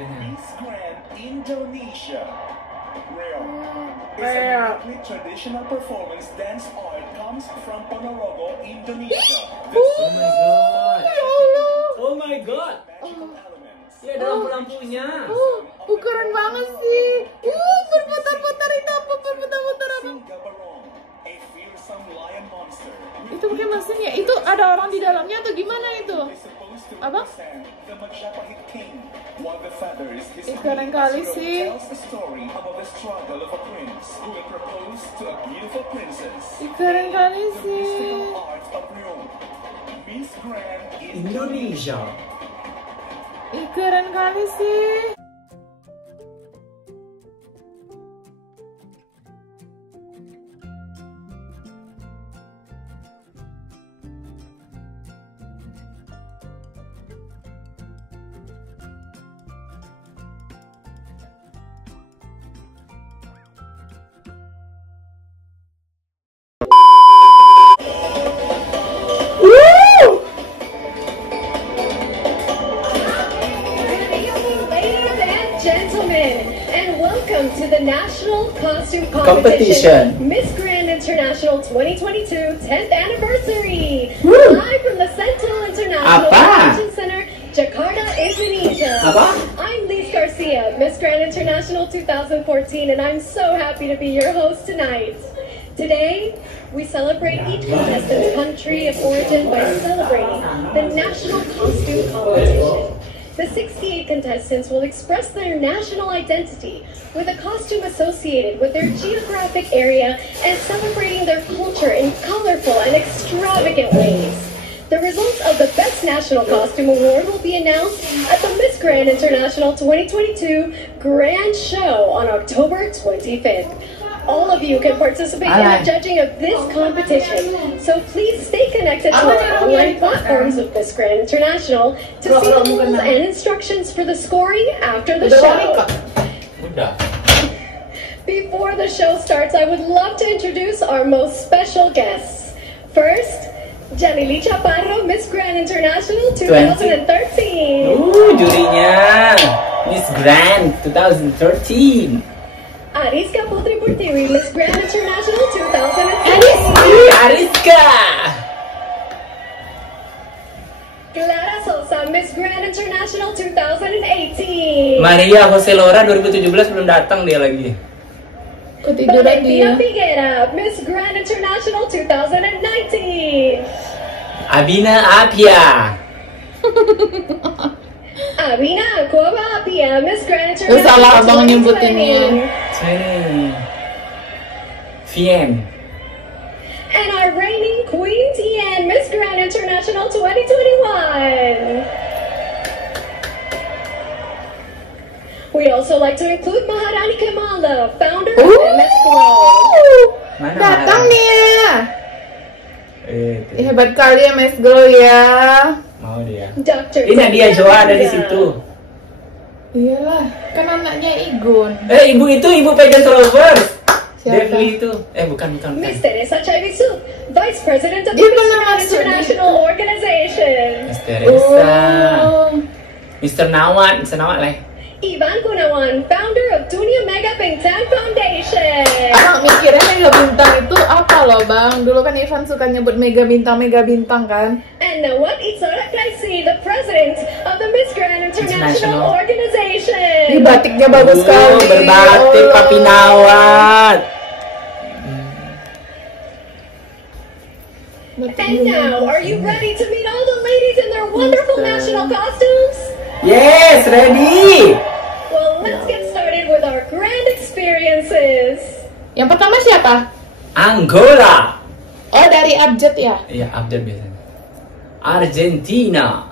Miss Grand Indonesia. Real. Real. It's a traditional performance dance art comes from Ponorogo, Indonesia. Oh my god. Oh my god. Magical elements. Ya ada lampu-lampunya. Keren banget sih. Berputar-putar itu apa? Berputar-putar apa? Singabarong, a fearsome lion monster. Itu pakai mesinnya. Itu ada orang di dalamnya atau gimana itu? Apa? The Majapahit king. While the feathers, his Keren kali sih. tells the story about the struggle of a prince who will propose to a beautiful princess. Keren kali The sih. mystical art of Rome. Miss Grand Indonesia. Keren kali sih. To the National Costume Competition. Miss Grand International 2022 10th Anniversary. Woo. Live from the Sentinel International Convention Center, Jakarta, Indonesia. I'm Lise Garcia, Miss Grand International 2014, and I'm so happy to be your host tonight. Today, we celebrate each contestant's country of origin by celebrating the National Costume Competition. The 68 contestants will express their national identity with a costume associated with their geographic area and celebrating their culture in colorful and extravagant ways. The results of the Best National Costume Award will be announced at the Miss Grand International 2022 Grand Show on October 25th. All of you can participate in the judging of this competition, so please stay connected to our online platforms of Miss Grand International to see the rules and instructions for the scoring after the show. Before the show starts, I would love to introduce our most special guests. First, Janili Chaparro, Miss Grand International 2013. Jurinya Miss Grand 2013. Ariska Putri Purtiwi, Miss Grand International 2016. Ariska. Clara Sosa, Miss Grand International 2018. Maria Jose Laura 2017 belum datang dia lagi. Ketiduran dia. Figuera, Miss Grand International 2019. Abina Apia. Abina Aquaba Apia, Miss Grand International. Salah abang nyebutinnya. Fien. And our reigning Queen Tien, Miss Grand International 2021. We'd also like to include Maharani Kamala, founder of MS Glow. Datang nih ya. Hebat kali ya MS Glow ya. Mau dia. Dr. Ini dia Joa ada di situ. Iyalah, kan anaknya Igun. Ibu itu ibu Pageant Lover. Siapa? Devi itu. Bukan. Miss Teresa Chavisu, Vice President of the Miss Grand International Organization. Miss Teresa. Mr. Nawat lah. Ivan Gunawan, founder of Dunia Mega Bintang Foundation. Abang mikirnya Mega Bintang itu apa loh bang? Dulu kan Ivan suka nyebut Mega Bintang kan? And Nawat Itzora Kaisi, the president of the Miss Grand International Organization. Di batiknya bagus sekali. Berbatik Papi Nawat. And now, are you ready to meet all the ladies in their wonderful national costumes? Yes, ready. Well, let's get started with our grand experiences. Yang pertama siapa? Angola. Oh, dari abjad ya? Iya, abjad biasanya. Argentina.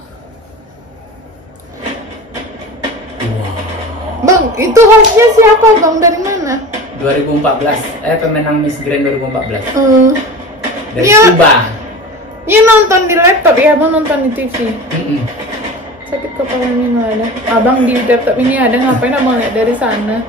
Bang, itu hostnya siapa bang? Dari mana? 2014. Pemenang Miss Grand 2014. Dari Ya. Cuba. Dia nonton di laptop ya, abang nonton di TV. Sakit kepalanya nggak ada. Abang di laptop ini ada, ngapain abang lihat dari sana?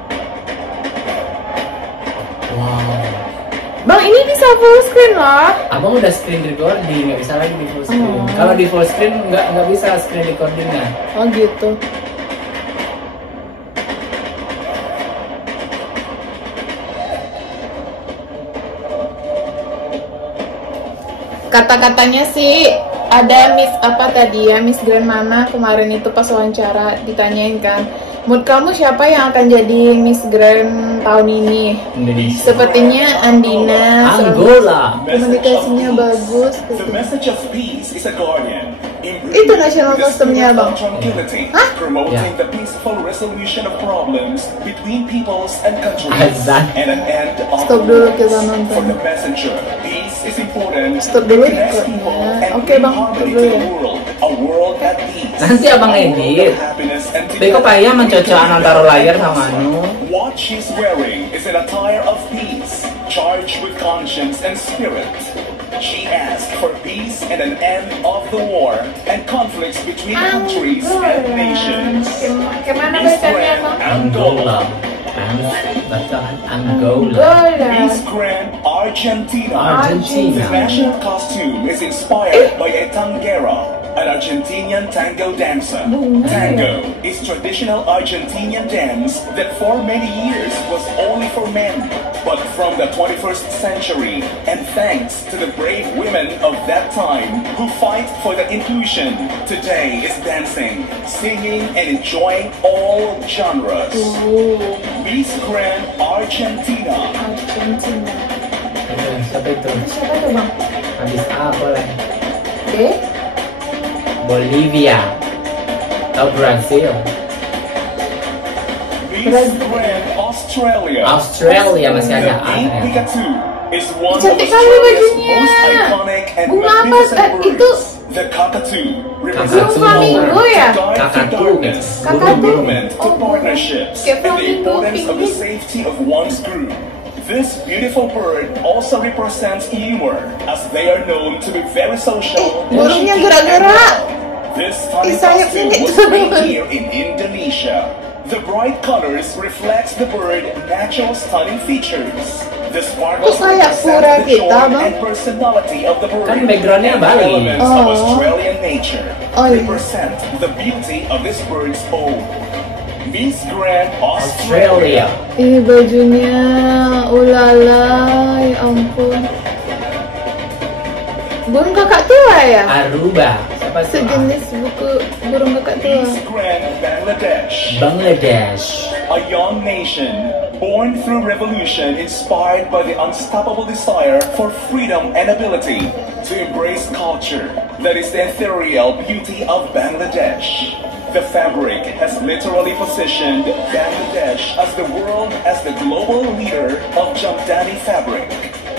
Wow. Bang, ini bisa full screen lah. Abang udah screen recording, nggak bisa lagi di full screen. Kalau di full screen nggak bisa screen recordingnya. Oh gitu. Kata-katanya sih ada Miss apa tadi ya, Miss Grandmana kemarin itu pas wawancara ditanyain kan, menurut kamu siapa yang akan jadi Miss Grand tahun ini? Indonesia. Sepertinya Andina. Angola. Komunikasinya bagus. The message of peace is a guardian. Itu national customnya bang. Hah? Promoting the peaceful resolution of problems between peoples and countries. Exactly. And an end of Stop dulu kita nonton. For the messenger, peace is important. Stop dulu It connects ikutnya. people and Oke, bring Bang, harmony stop to dulu the ya. world. A world at peace. Nanti abang edit. Beko kayak mencocokan antara layar sama anu. What she's wearing is an attire of peace, charged with conscience and spirit. She asked for peace and an end of the war and conflicts between countries and nations. Kemana Miss bacanya Grand bang? Angola. Bacaan Angola. Miss Grand Argentina. Argentina. The national costume is inspired by a tangera, an Argentinian tango dancer. Tango is traditional Argentinian dance that for many years was only for men. But from the 21st century, and thanks to the brave women of that time who fight for the inclusion, today is dancing, singing, and enjoying all genres. Miss Grand Argentina. Argentina. Siapa itu? Siapa tuh bang? Habis apa lagi? Eh? Bolivia. Atau Brazil. Miss Grand Australia. Australia masih The ada pink ada. Pikachu is one of Cantik kali Australia's bajunya. most iconic and Bunga apa? magnificent Itu birds. The cockatoo represents Burung flamingo ya? the guide to Kakatu. darkness, Kakatu. commitment to Oh, partnerships, kayak and the flamingo importance of the pink. safety of one's group. This beautiful bird also represents humor, as they are known to be very social. burungnya gerak-gerak. This stunning sayapnya costume was itu. made here in Indonesia. The bright colors reflects the bird natural stunning features. The sparkles Kok kayak represent pura the kita, joy Bang? and personality of the bird. Kan backgroundnya and the Bali. elements of Oh. Australian nature Oh, iya. represent the beauty of this bird's home. Miss Grand Australia. Australia. Ih bajunya, ulala, ya ampun. Burung kakak tua ya? Aruba. Siapa itu? Sejenis buku burung kakak tua. Miss Grand Bangladesh. Bangladesh. A young nation born through revolution inspired by the unstoppable desire for freedom and ability to embrace culture that is the ethereal beauty of Bangladesh. The fabric has literally positioned Bangladesh as the world as the global leader of Jamdani fabric.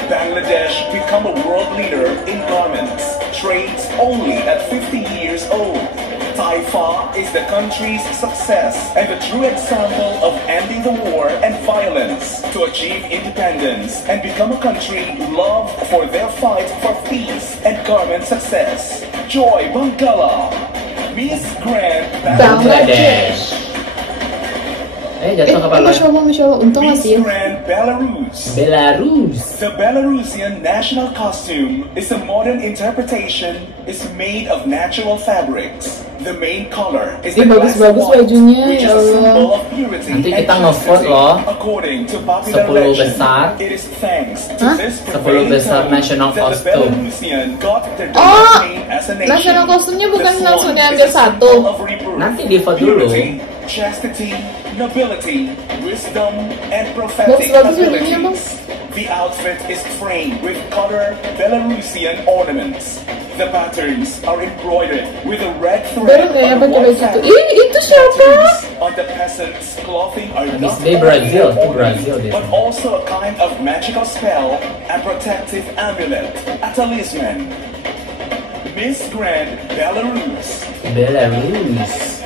Bangladesh become a world leader in garments, trades only at 50 years old. Taifa is the country's success and the true example of ending the war and violence to achieve independence and become a country loved for their fight for peace and garment success. Joy Bangala, Miss Grand Bangladesh. Jatuh kapal Masya Allah, untung Miss masih ya. Grand Belarus. Belarus. The Belarusian national costume is a modern interpretation. It's made of natural fabrics. The main color is the black bagus-bagus white, bajunya, which is ya a Allah. symbol of purity Nanti and kita nge-vote chastity. loh. According to popular 10 legend, besar. it is thanks to Hah? this 10 prevailing besar tone national that the costume. Belarusian got their Oh, dominant name as a nation. national costume-nya bukan The langsung swan diambil is a satu. symbol of rebirth, Nanti di-vote dulu. purity, chastity, nobility, wisdom, and prophetic Bagus-bagus bajunya, Bang. abilities. The outfit is framed with color Belarusian ornaments. The patterns are embroidered with a red Baru thread kayak on baju white itu. fabric. Ih, itu siapa? Patterns on the peasants' clothing are not Di Brazil, only itu ornament, Brazil dia. but also a kind of magical spell and protective amulet, a talisman. Miss Grand Belarus. Belarus.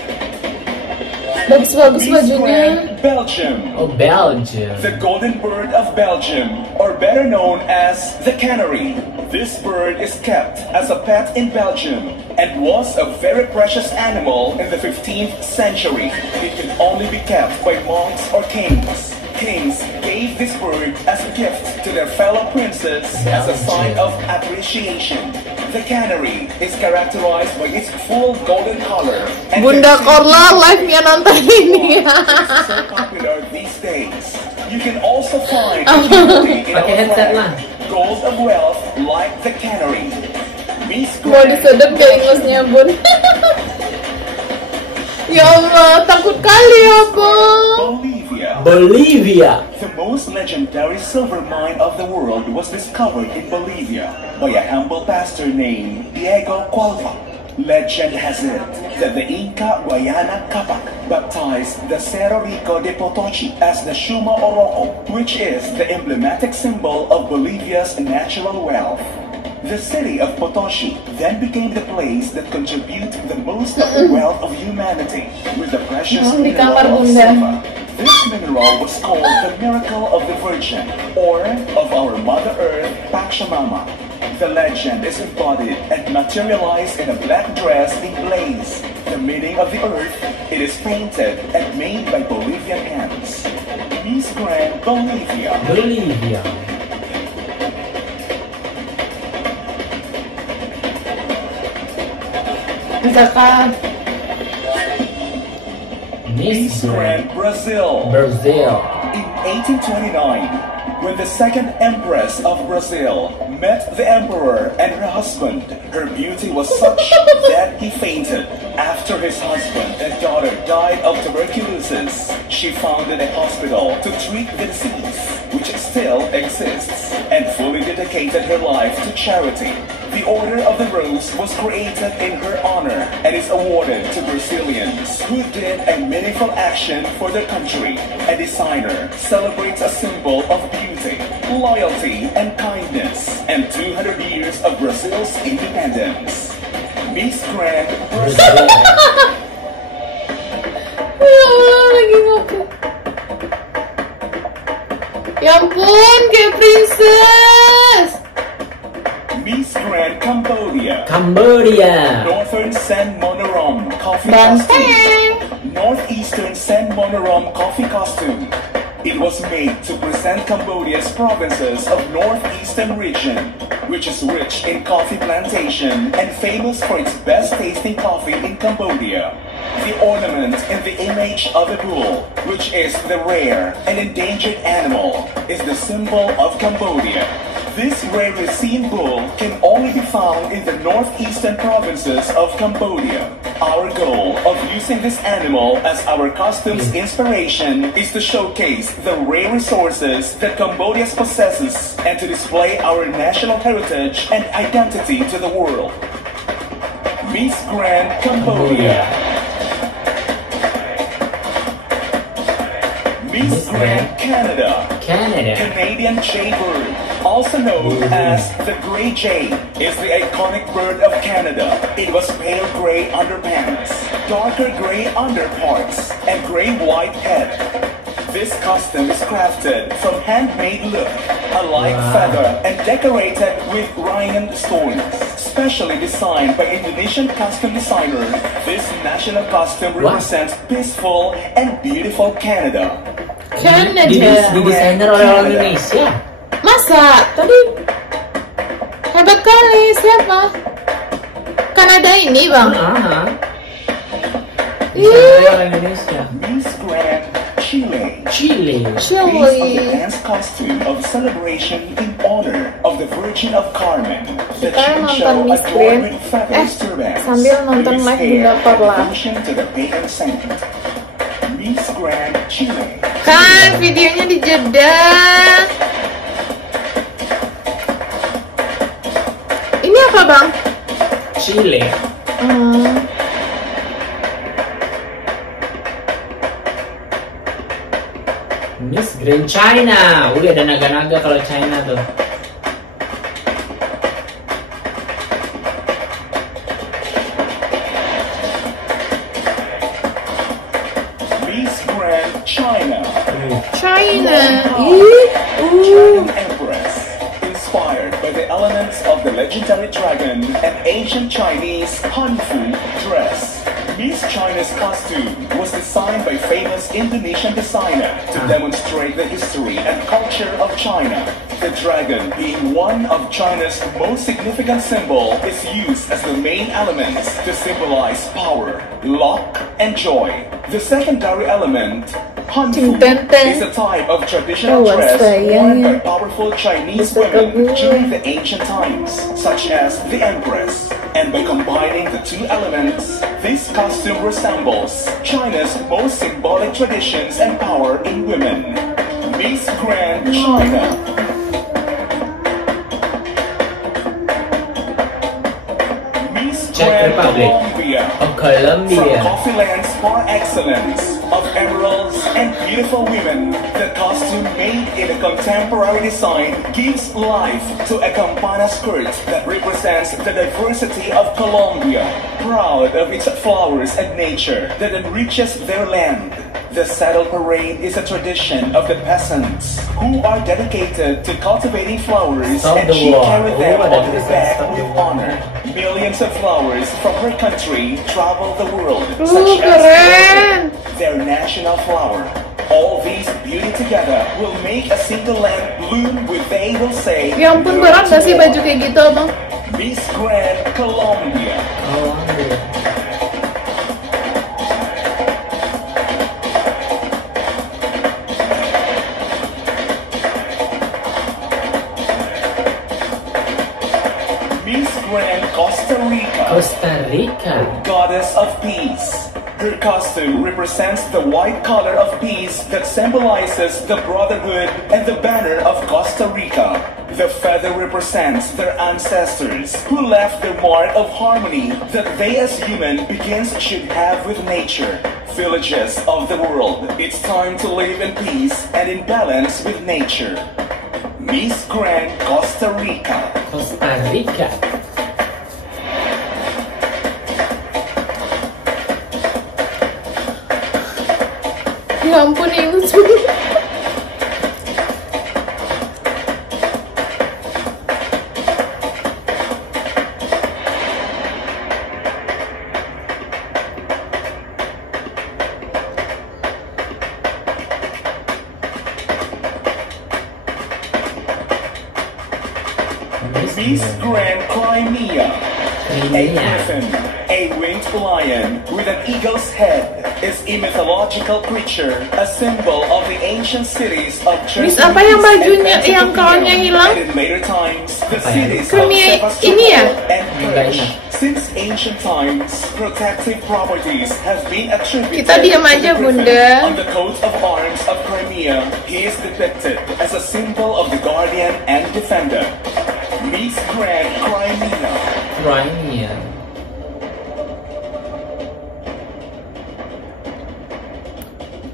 Bagus-bagus Miss bajunya. Grand Belgium. Oh, Belgium. The golden bird of Belgium, or better known as the canary. This bird is kept as a pet in Belgium and was a very precious animal in the 15th century. It could only be kept by monks or kings. Kings gave this bird as a gift to their fellow princes as a sign of appreciation. The canary is characterized by its full golden color. And Bunda can Korla live-nya nonton ini. It's so popular these days. You can also find jewelry in our Pakai headset lah. flag, gold of wealth like the canary. Miss Mau Grand disedot ke Inggrisnya, Bun. Ya Allah, takut kali ya, Bang. Bolivia. The most legendary silver mine of the world was discovered in Bolivia by a humble pastor named Diego Cualpa. Legend has it that the Inca Guayana Capac baptized the Cerro Rico de Potosi as the Shuma Oroco, which is the emblematic symbol of Bolivia's natural wealth. The city of Potosi then became the place that contributed the most of the wealth of humanity with the precious mineral of silver. This mineral was called the miracle of the Virgin, or of our Mother Earth, Pachamama. The legend is embodied and materialized in a black dress in blaze. The meaning of the earth, it is painted and made by Bolivian hands. Miss Grand Bolivia. Bolivia. Misalkan Miss Grand Brazil. Brazil. In 1829, when the second Empress of Brazil met the Emperor and her husband, her beauty was such that he fainted. After his husband and daughter died of tuberculosis, she founded a hospital to treat the disease, which still exists, and fully dedicated her life to charity. The Order of the Rose was created in her honor and is awarded to Brazilians who did a meaningful action for their country. A designer celebrates a symbol of beauty, loyalty, and kindness, and 200 years of Brazil's independence. Miss Grand Brazil. Ya Allah, lagi ngobrol. Ya ampun, kayak princess. Miss Grand Cambodia. Cambodia. Northern San Monorom Coffee Banteng. Costume. Northeastern San Monorom Coffee Costume. It was made to present Cambodia's provinces of northeastern region, which is rich in coffee plantation and famous for its best tasting coffee in Cambodia. The ornament in the image of a bull, which is the rare and endangered animal, is the symbol of Cambodia. This rarely seen bull can only be found in the northeastern provinces of Cambodia. Our goal of using this animal as our costume's inspiration is to showcase the rare resources that Cambodia possesses and to display our national heritage and identity to the world. Miss Grand Cambodia. Miss Grand Canada. Canadian Jaybird, also known as the Grey Jay, is the iconic bird of Canada. It was pale gray underpants, darker gray underparts, and gray-white head. This costume is crafted from handmade look, a light feather, and decorated with rhinestone. Specially designed by Indonesian costume designer, this national costume represents peaceful and beautiful Canada. Didesainer oleh orang Indonesia. Masa? Tadi hebat kali, siapa? Kanada ini, Bang? Didesainer oleh Indonesia. Miss Grand Chile. Chile. Based on the dance costume of celebration in honor of the Virgin of Carmen. The Kita Chile nonton show Miss adorned Grand. with feathers turbans, Sambil nonton with live hair di dapur lah. devotion to the pagan saint. Miss Grand Chile. Kan, videonya dijeda. Ini apa, Bang? Chile. Miss Grand China. Udah ada naga-naga kalau China tuh. Miss Grand China. China. Dragon Empress. Inspired by the elements of the legendary dragon and ancient Chinese Hanfu dress. Miss China's costume was designed by famous Indonesian designer to demonstrate the history and culture of China. The dragon, being one of China's most significant symbols, is used as the main elements to symbolize power, luck, and joy. The secondary element Hanfu is a type of traditional dress worn by powerful Chinese women during the ancient times, such as the Empress. And by combining the two elements, this costume resembles China's most symbolic traditions and power in women. Miss Grand China. Czech Republic of Colombia. From coffee lands par excellence of emeralds and beautiful women, the costume made in a contemporary design gives life to a campana skirt that represents the diversity of Colombia, proud of its flowers and nature that enriches their land. The saddle parade is a tradition of the peasants who are dedicated to cultivating flowers, and she carried them on her back with honor. Millions of flowers from her country travel the world, such as their national flower. All these beauty together will make a single land bloom with, they will say, ya ampun, berat gak sih baju kayak gitu, Bang? Miss Grand Colombia. Costa Rica. Goddess of Peace. Her costume represents the white color of peace that symbolizes the brotherhood and the banner of Costa Rica. The feather represents their ancestors who left their mark of harmony that they as human beings should have with nature. Villages of the world, it's time to live in peace and in balance with nature. Miss Grand Costa Rica. Costa Rica. Ya ampun, Ingus. Miss Grand Crimea. A griffin, a winged lion with an eagle's head, is a mythological creature, a symbol of the ancient cities of Miss, apa yang bajunya yang kawannya hilang? and in later times, the cities of Crimea Sevastopol ini ya? and Kerch. Since ancient times, protective properties have been attributed Kita diam aja, to the griffin. Bunda. On the coat of arms of Crimea, he is depicted as a symbol of the guardian and defender. Miss Grand Crimea. Crimea.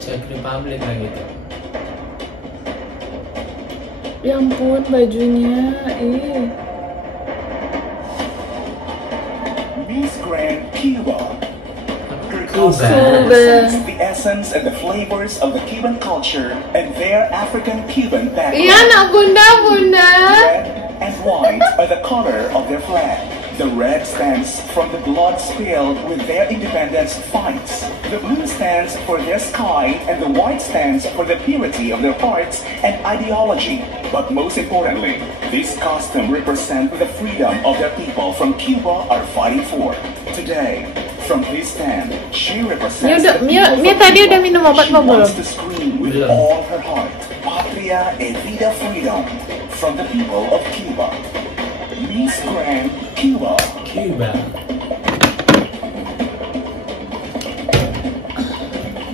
Czech Republic lagi tuh. Ya ampun, bajunya. Miss Grand Cuba. Her Cuba. costume represents the essence and the flavors of the Cuban culture and their African-Cuban background. Iya, nak bunda. Red and white are the color of their flag. The red stands from the blood spilled with their independence fights. The blue stands for their sky, and the white stands for the purity of their hearts and ideology. But most importantly, this costume represents the freedom of their people from Cuba are fighting for. Today, from this stand, she represents the Mia tadi udah minum obat she belum? wants to scream with all her heart, Patria e vida freedom, from the people of Cuba. Miss Grand Cuba. Cuba.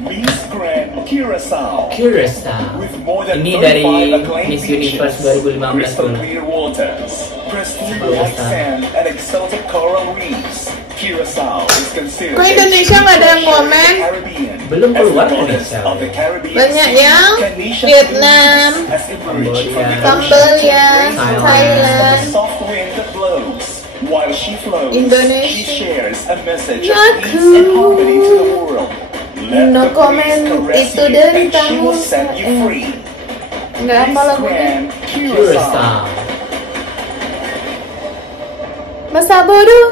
Miss Grand Curacao. Curacao. With more than Ini dari 35 acclaimed Miss Universe beaches, 2015 crystal tuh. clear waters, pristine Curacao. white sand, and exotic coral reefs. Curacao is considered Kok Indonesia nggak ada yang komen? Caribbean. Belum keluar As the goddess Indonesia. of the Caribbean Banyak sea, yang Canisius Vietnam, has emerged from the Cambodia, ocean, Thailand. Thailand. the soft wind that blows. While she flows, Indonesia. she shares a message of Naku. peace and harmony to the world. Let No the breeze comment, caress itu you, dari and she will tamu set you saya. free. Nggak apa Miss lagunya. Grand Curacao. Curacao. Masa bodoh.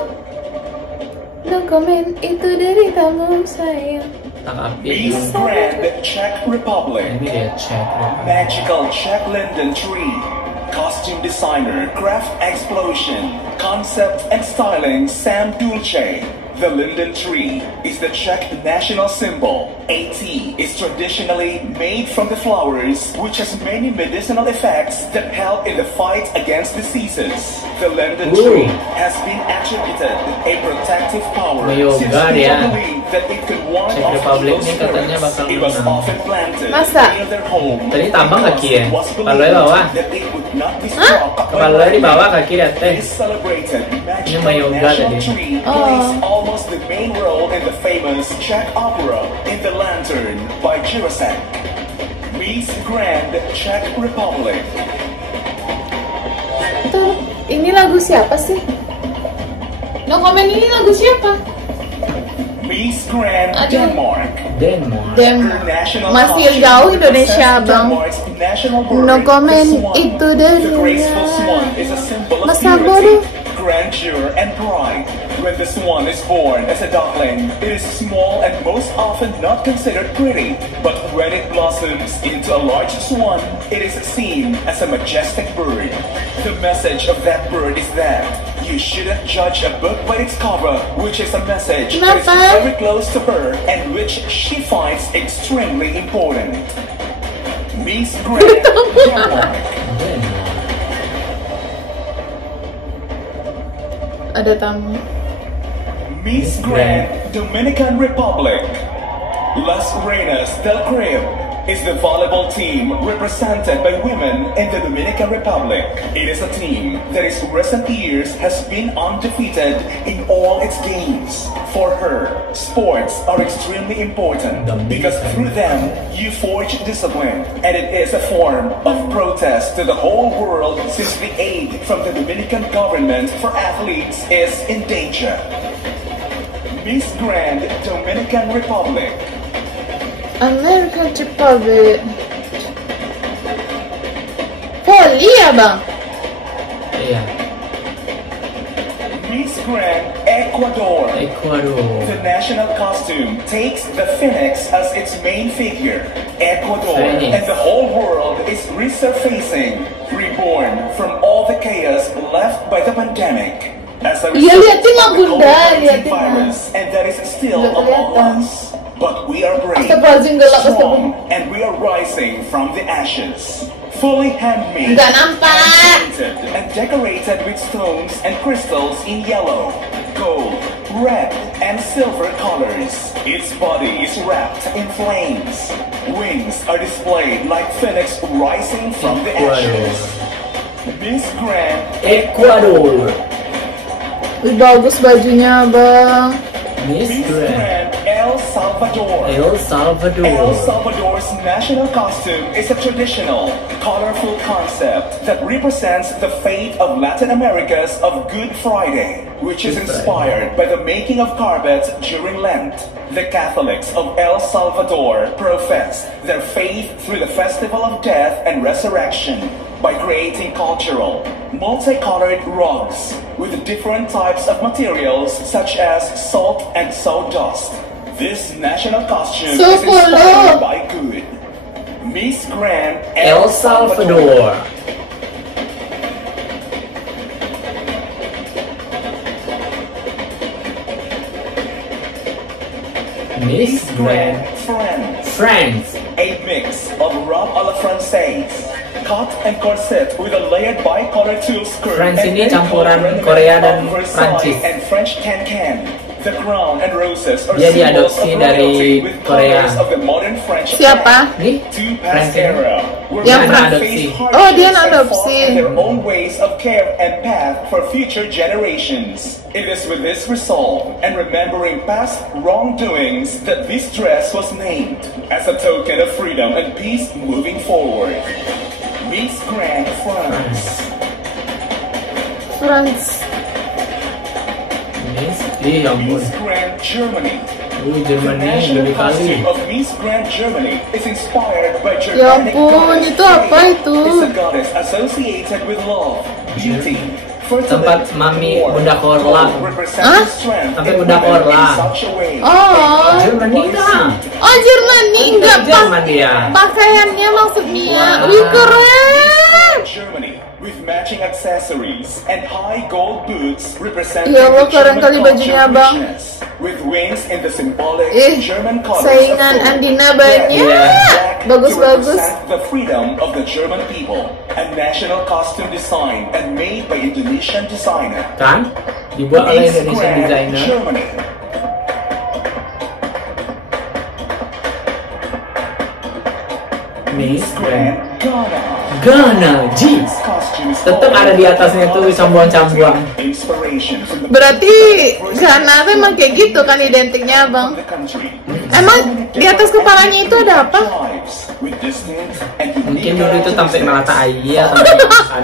No comment, itu dari tamu saya. Tak api. Miss Grand Czech Republic. Ini dia Czech Republic. Magical Czech linden tree. Costume designer, craft explosion, concept and styling Sam Dulce. The linden tree is the Czech national symbol. A tea is traditionally made from the flowers, which has many medicinal effects that help in the fight against diseases. The linden tree has been attributed a protective power since people believe that it could ward off evil spirits. It was often planted near their home. Tadi tambang kaki ya? Kepala bawah. Kepala di bawah, kaki di atas. Ini mayoga tadi. Almost the main role in the famous Czech opera In the Lantern by Jurasek. Miss Grand Czech Republic. Ini lagu siapa sih? No comment, ini lagu siapa? Miss Grand Denmark. Masih jauh Indonesia, Bang. No comment, itu dari masa bodoh. Grandeur and pride. When the swan is born as a duckling, it is small and most often not considered pretty. But when it blossoms into a large swan, it is seen as a majestic bird. The message of that bird is that you shouldn't judge a book by its cover, which is a message that is very close to her and which she finds extremely important. Miss Grand Denmark. Ada tamu. Miss Grand Dominican Republic. Las Reinas del Caribe is the volleyball team represented by women in the Dominican Republic. It is a team that in recent years has been undefeated in all its games. For her, sports are extremely important because through them you forge discipline, and it is a form of protest to the whole world since the aid from the Dominican government for athletes is in danger. Miss Grand Dominican Republic. American Republic. Poli ya, Bang? Iya. Miss Grand Ecuador. The national costume takes the phoenix as its main figure. Ecuador and the whole world is resurfacing, reborn from all the chaos left by the pandemic. As a result of the COVID-19 virus, and that is still among us. But we are brave, strong, and we are rising from the ashes. Fully handmade, painted, and decorated with stones and crystals in yellow, gold, red, and silver colors. Its body is wrapped in flames. Wings are displayed like phoenix rising from the ashes. Miss Grand Ecuador. Bagus bajunya, Bang. Miss Grand El Salvador. El Salvador. El Salvador's national costume is a traditional, colorful concept that represents the fate of Latin America's of Good Friday, which is inspired by the making of carpets during Lent. The Catholics of El Salvador profess their faith through the festival of death and resurrection by creating cultural, multicolored rugs with different types of materials such as salt and sawdust. This national costume is inspired by good. Miss Grand El Salvador. Miss Grand France. A mix of robe à la française, cut and corset with a layered bicolor tulle skirt France ini campuran Korea dan Prancis. And French can. The crown and roses are dia symbols of diadopsi dari royalty with Korea. colors of the modern French Siapa? Nih, France era. Yang adopsi. Oh, dia adopsi. Their own ways of care and path for future generations. It is with this resolve and remembering past wrongdoings that this dress was named as a token of freedom and peace moving forward. Miss Grand France. Miss Grand Germany. The national costume of Miss Grand Germany is inspired by Germanic goddess. It's a goddess associated with love, beauty, tempat mami Bunda Korla. Sampai Bunda Korla. Oh, Germany kan? Oh, Germany enggak Jerman dia. pakaiannya maksudnya. Wih, keren. Germany with matching accessories and high gold boots representing Ya Allah, the keren German kali bajunya, culture Bang. richness, with wings in the symbolic German colors saingan of Andina red, banyak. black, Bagus-bagus. to represent the freedom of the German people. A national costume design and made by Indonesian designer. Kan? Dibuat oleh Miss Indonesian Grand designer. Germany. Miss Grand Ghana. Ghana, jeans. Tetap ada di atasnya tuh cambuan-cambuan. Berarti Ghana tuh emang kayak gitu kan identiknya, Bang. Emang di atas kepalanya itu ada apa? Mungkin dulu itu sampai melata air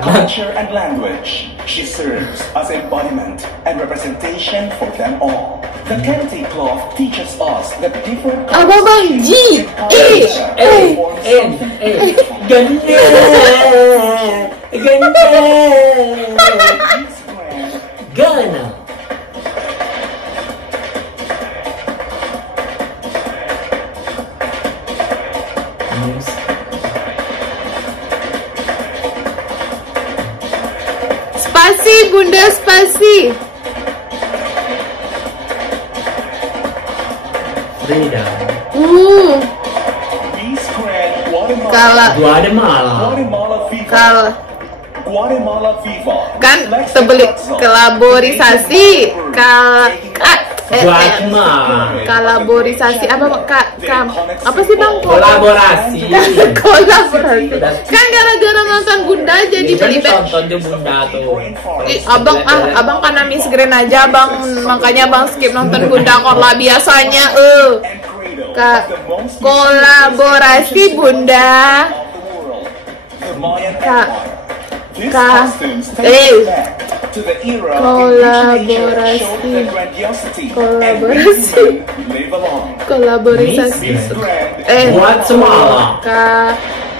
Culture and language. She serves as embodiment and representation for them all. The Kente cloth teaches us that different Apa, Bang? G E Ganda Ghana. Spasi, Bunda, spasi. Freedom. Guatemala Viva. Kan tebeli kolaborisasi kolaborisasi apa sih, Bang? Kolaborasi. Kolaborasi. Kan gara-gara nonton Bunda jadi beli Nonton di Bunda tuh. Abang karena Miss Grand aja, Bang, makanya Bang skip nonton Bunda Korla biasanya. Kolaborasi Bunda. Kolaborasi Guatemala.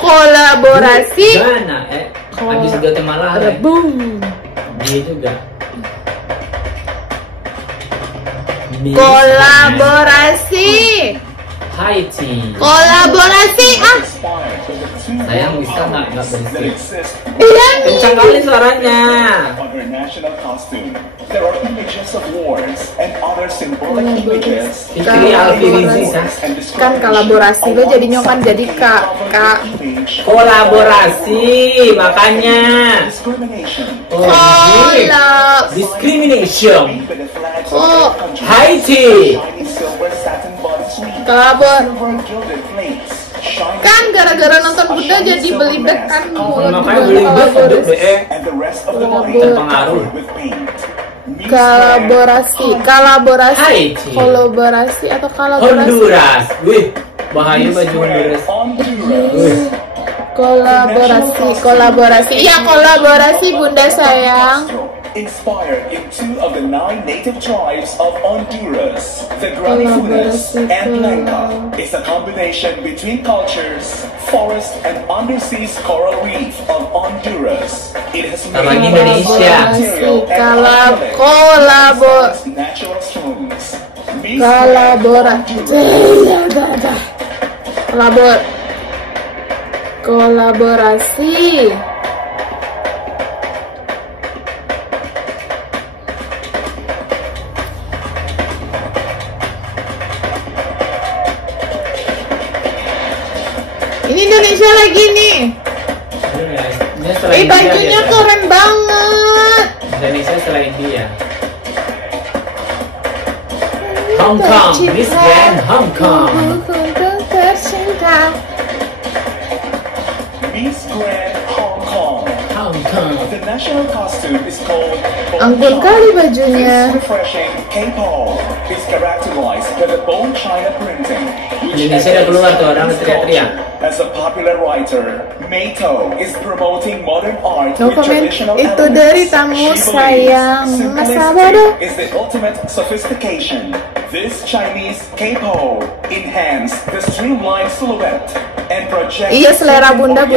Kolaborasi Ghana, habis Guatemala dia juga. Kolaborasi Haiti. Kolaborasi Sayang bisa nggak berisik? Iya nih. Kencang kali suaranya. Fikri Alfirizi kan kolaborasi lo jadinya kan jadi kak kolaborasi makanya discrimination. Haiti kan gara-gara nonton Bunda jadi beli bag kan makanya beli bag terpengaruh. Kolaborasi atau kolaborasi Honduras. Wih, bahaya baju Honduras. Kolaborasi. Iya, kolaborasi Bunda sayang. Inspired in two of the 9 native tribes of Honduras, the Granifunes and Lenca, is a combination between cultures, forest and underseas coral reef of Honduras. It has made Indonesia. Natural stones. Kolaborasi. Ini Indonesia lagi nih. Bajunya keren banget. Indonesia selain dia. Hong Kong, Miss Grand Hong Kong. Miss Grand Hong Kong. The national costume is called Anggun kali bajunya. This refreshing K-pop is characterized by the bone china printing. Indonesia udah keluar tuh orang teriak-teriak. As a popular writer, Meito is promoting modern art No with comment. traditional Itu elements. dari tamu She sayang. believes Masa simplicity baru. is the ultimate sophistication. This Chinese K-pop enhance the streamlined silhouette and project. Iya, selera Bunda.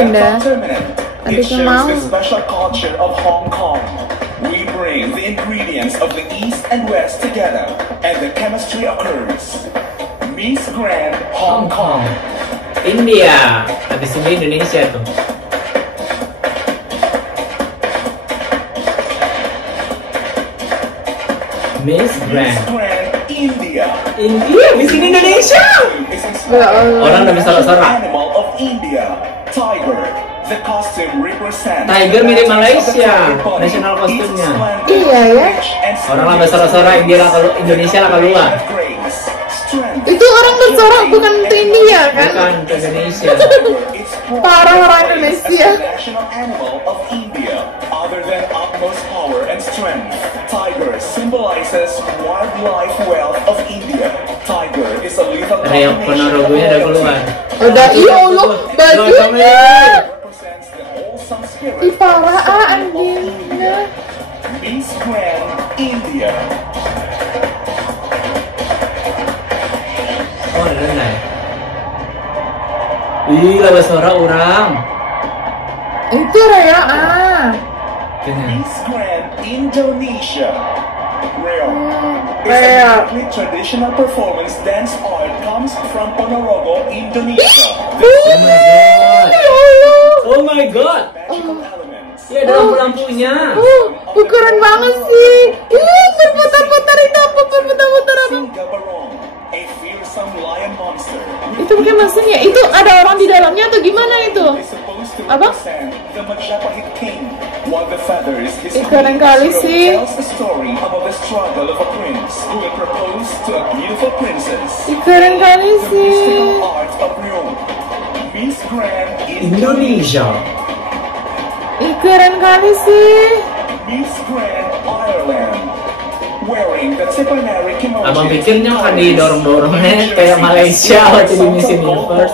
It Adik shows mau. the special culture of Hong Kong. We bring the ingredients of the East and West together, and the chemistry occurs. Miss Grand Hong Kong. India, habis ini Indonesia tuh. Miss Grand India. India, Miss Indonesia. Orang udah bisa sorak. Animal of India, tiger. The costume represents Tiger mirip Malaysia, national kostumnya. Iya ya. Orang lah bersorak-sorak Indonesia lah keluar. Itu orang bersorak bukan ke India kan? Bukan ke Indonesia. Parah orang Indonesia. National animal of India, other than utmost power and strength. Tiger symbolizes wildlife wealth of India. Tiger is a lethal Reok Ponorogonya udah keluar. Udah iya Allah bajunya. Ih parah anjingnya. Miss Grand India. Oh, rendah. Ih, lah bersorak orang. Itu Raya Miss Grand Indonesia. Reok. Reok. It's a traditional performance dance art comes from Ponorogo, Indonesia. Oh my god. Ya ada lampu-lampunya. Ukuran banget sih. Ih, berputar-putar itu apa? Berputar-putar apa? A fearsome lion monster. Itu bukan mesinnya. Itu ada orang di dalamnya atau gimana itu? Apa? Keren kali sih. Keren kali sih. Indonesia. Keren kali sih. Miss Grand Ireland. Wearing the Tipperary kimono. Abang pikirnya akan didorong-dorongnya kayak Malaysia waktu di Miss Universe.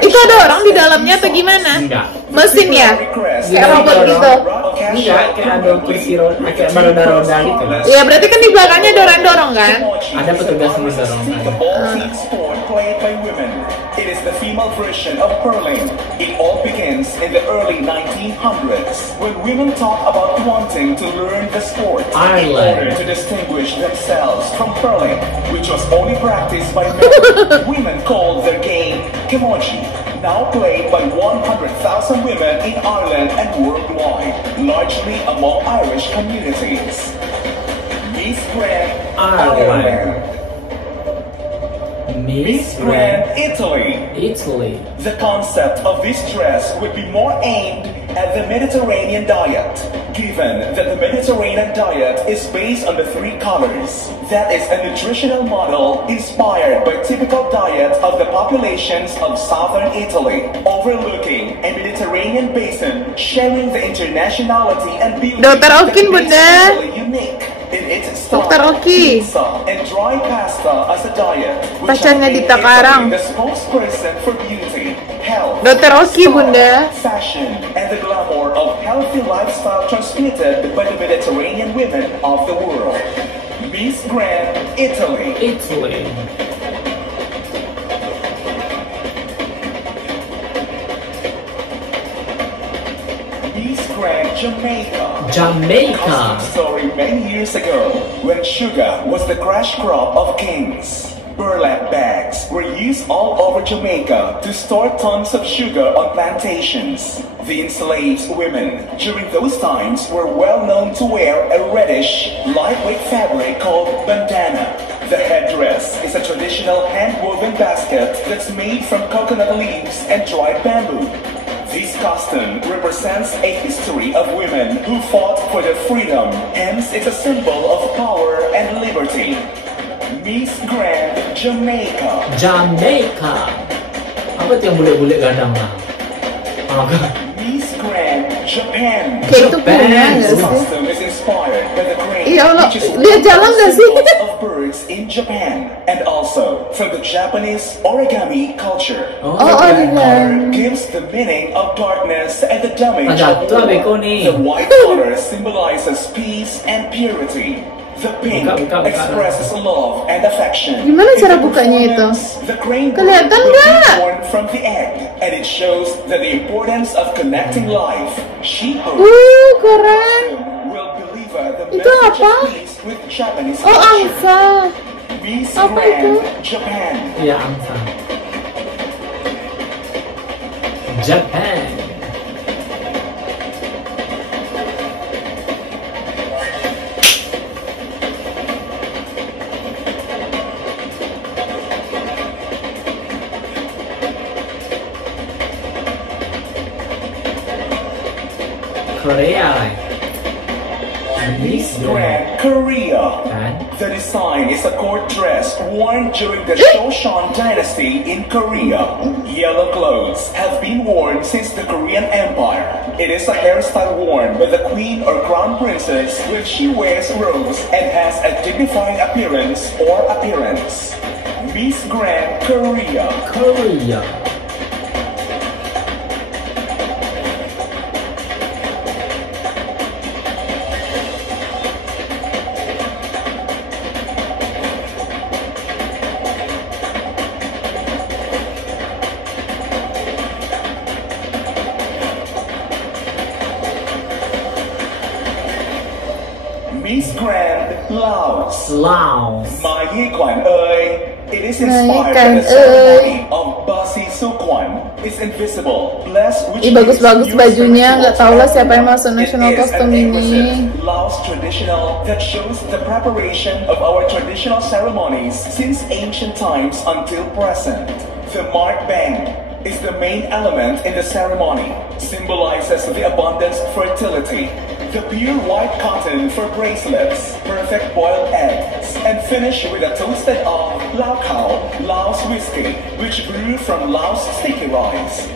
Itu ada orang di dalamnya atau gimana? Enggak. Mesin ya? Kayak robot gitu. Enggak, kayak ada kursi roda, kayak roda gitu. Ya berarti kan di belakangnya dorong-dorong kan? Ada petugas yang mendorong. It is the female version of curling. It all begins in the early 1900s when women talk about wanting to learn the sport in order to distinguish themselves from curling, which was only practiced by men. Women called their game kimochi, now played by 100,000 women in Ireland and worldwide, largely among Irish communities. Miss Grand Ireland. Miss Grand Italy. Italy. The concept of this dress would be more aimed at the Mediterranean diet, given that the Mediterranean diet is based on the three colors. That is a nutritional model inspired by typical diet of the populations of southern Italy, overlooking a Mediterranean basin, sharing the internationality and beauty Dr. Okin, that makes Bunda. Italy unique in its Dr. style, Oki. pizza and dry pasta as a diet, which Pacarnya has made Dita Karang. Italy the spokesperson for beauty, health, Dr. Oki, style, Bunda. fashion, and the glamour of healthy lifestyle transmitted by the Mediterranean women of the world. Miss Grand Italy. Italy. Miss Grand Jamaica. Jamaica. Story many years ago when sugar was the crash crop of kings. Burlap bags were used all over Jamaica to store tons of sugar on plantations. The enslaved women during those times were well known to wear a reddish, lightweight fabric called bandana. The headdress is a traditional hand-woven basket that's made from coconut leaves and dried bamboo. This costume represents a history of women who fought for their freedom, hence it's a symbol of power and liberty. Miss Grand Jamaica. Jamaica. Apa tuh yang bule-bule gadang lah? Miss Grand Japan. Kayak itu punya nggak This sih? costume is inspired by the crane, Iya Allah, which is one lihat of the jalan nggak sih? symbols of birds in Japan, and also from the Japanese origami culture. Oh, origami. Gives the meaning of darkness and the damage Ada of tuh war. abeko nih. The white color symbolizes peace and purity. The pink Buka. expresses love and affection. Gimana In cara the bukanya itu? performance, the crane Kelihatan bird will be nggak? born from the egg, and it shows that the importance of connecting life. She hopes Keren. will deliver the Itu message apa? of peace with Japanese Oh, culture. angsa. Miss Apa Grand itu? Japan. Iya, angsa. Japan. Korea lah. Miss Grand Korea. The design is a court dress worn during the Joseon dynasty in Korea. Yellow clothes have been worn since the Korean Empire. It is a hairstyle worn by the queen or crown princess when she wears robes and has a dignified appearance or appearance. Miss Grand Korea. Korea. Miss Grand Laos. Laos. Mai Kwan ơi. It is inspired by the ceremony of Basi Sukwan. It's invisible, blessed which bagus-bagus bajunya, nggak tahu lah siapa yang masuk national costume ini. Laos traditional that shows the preparation of our traditional ceremonies since ancient times until present. The mark bang is the main element in the ceremony, symbolizes the abundance fertility. The pure white cotton for bracelets, perfect boiled eggs, and finish with a toasted of Lao Khao, Laos whiskey, which brew from Laos sticky rice.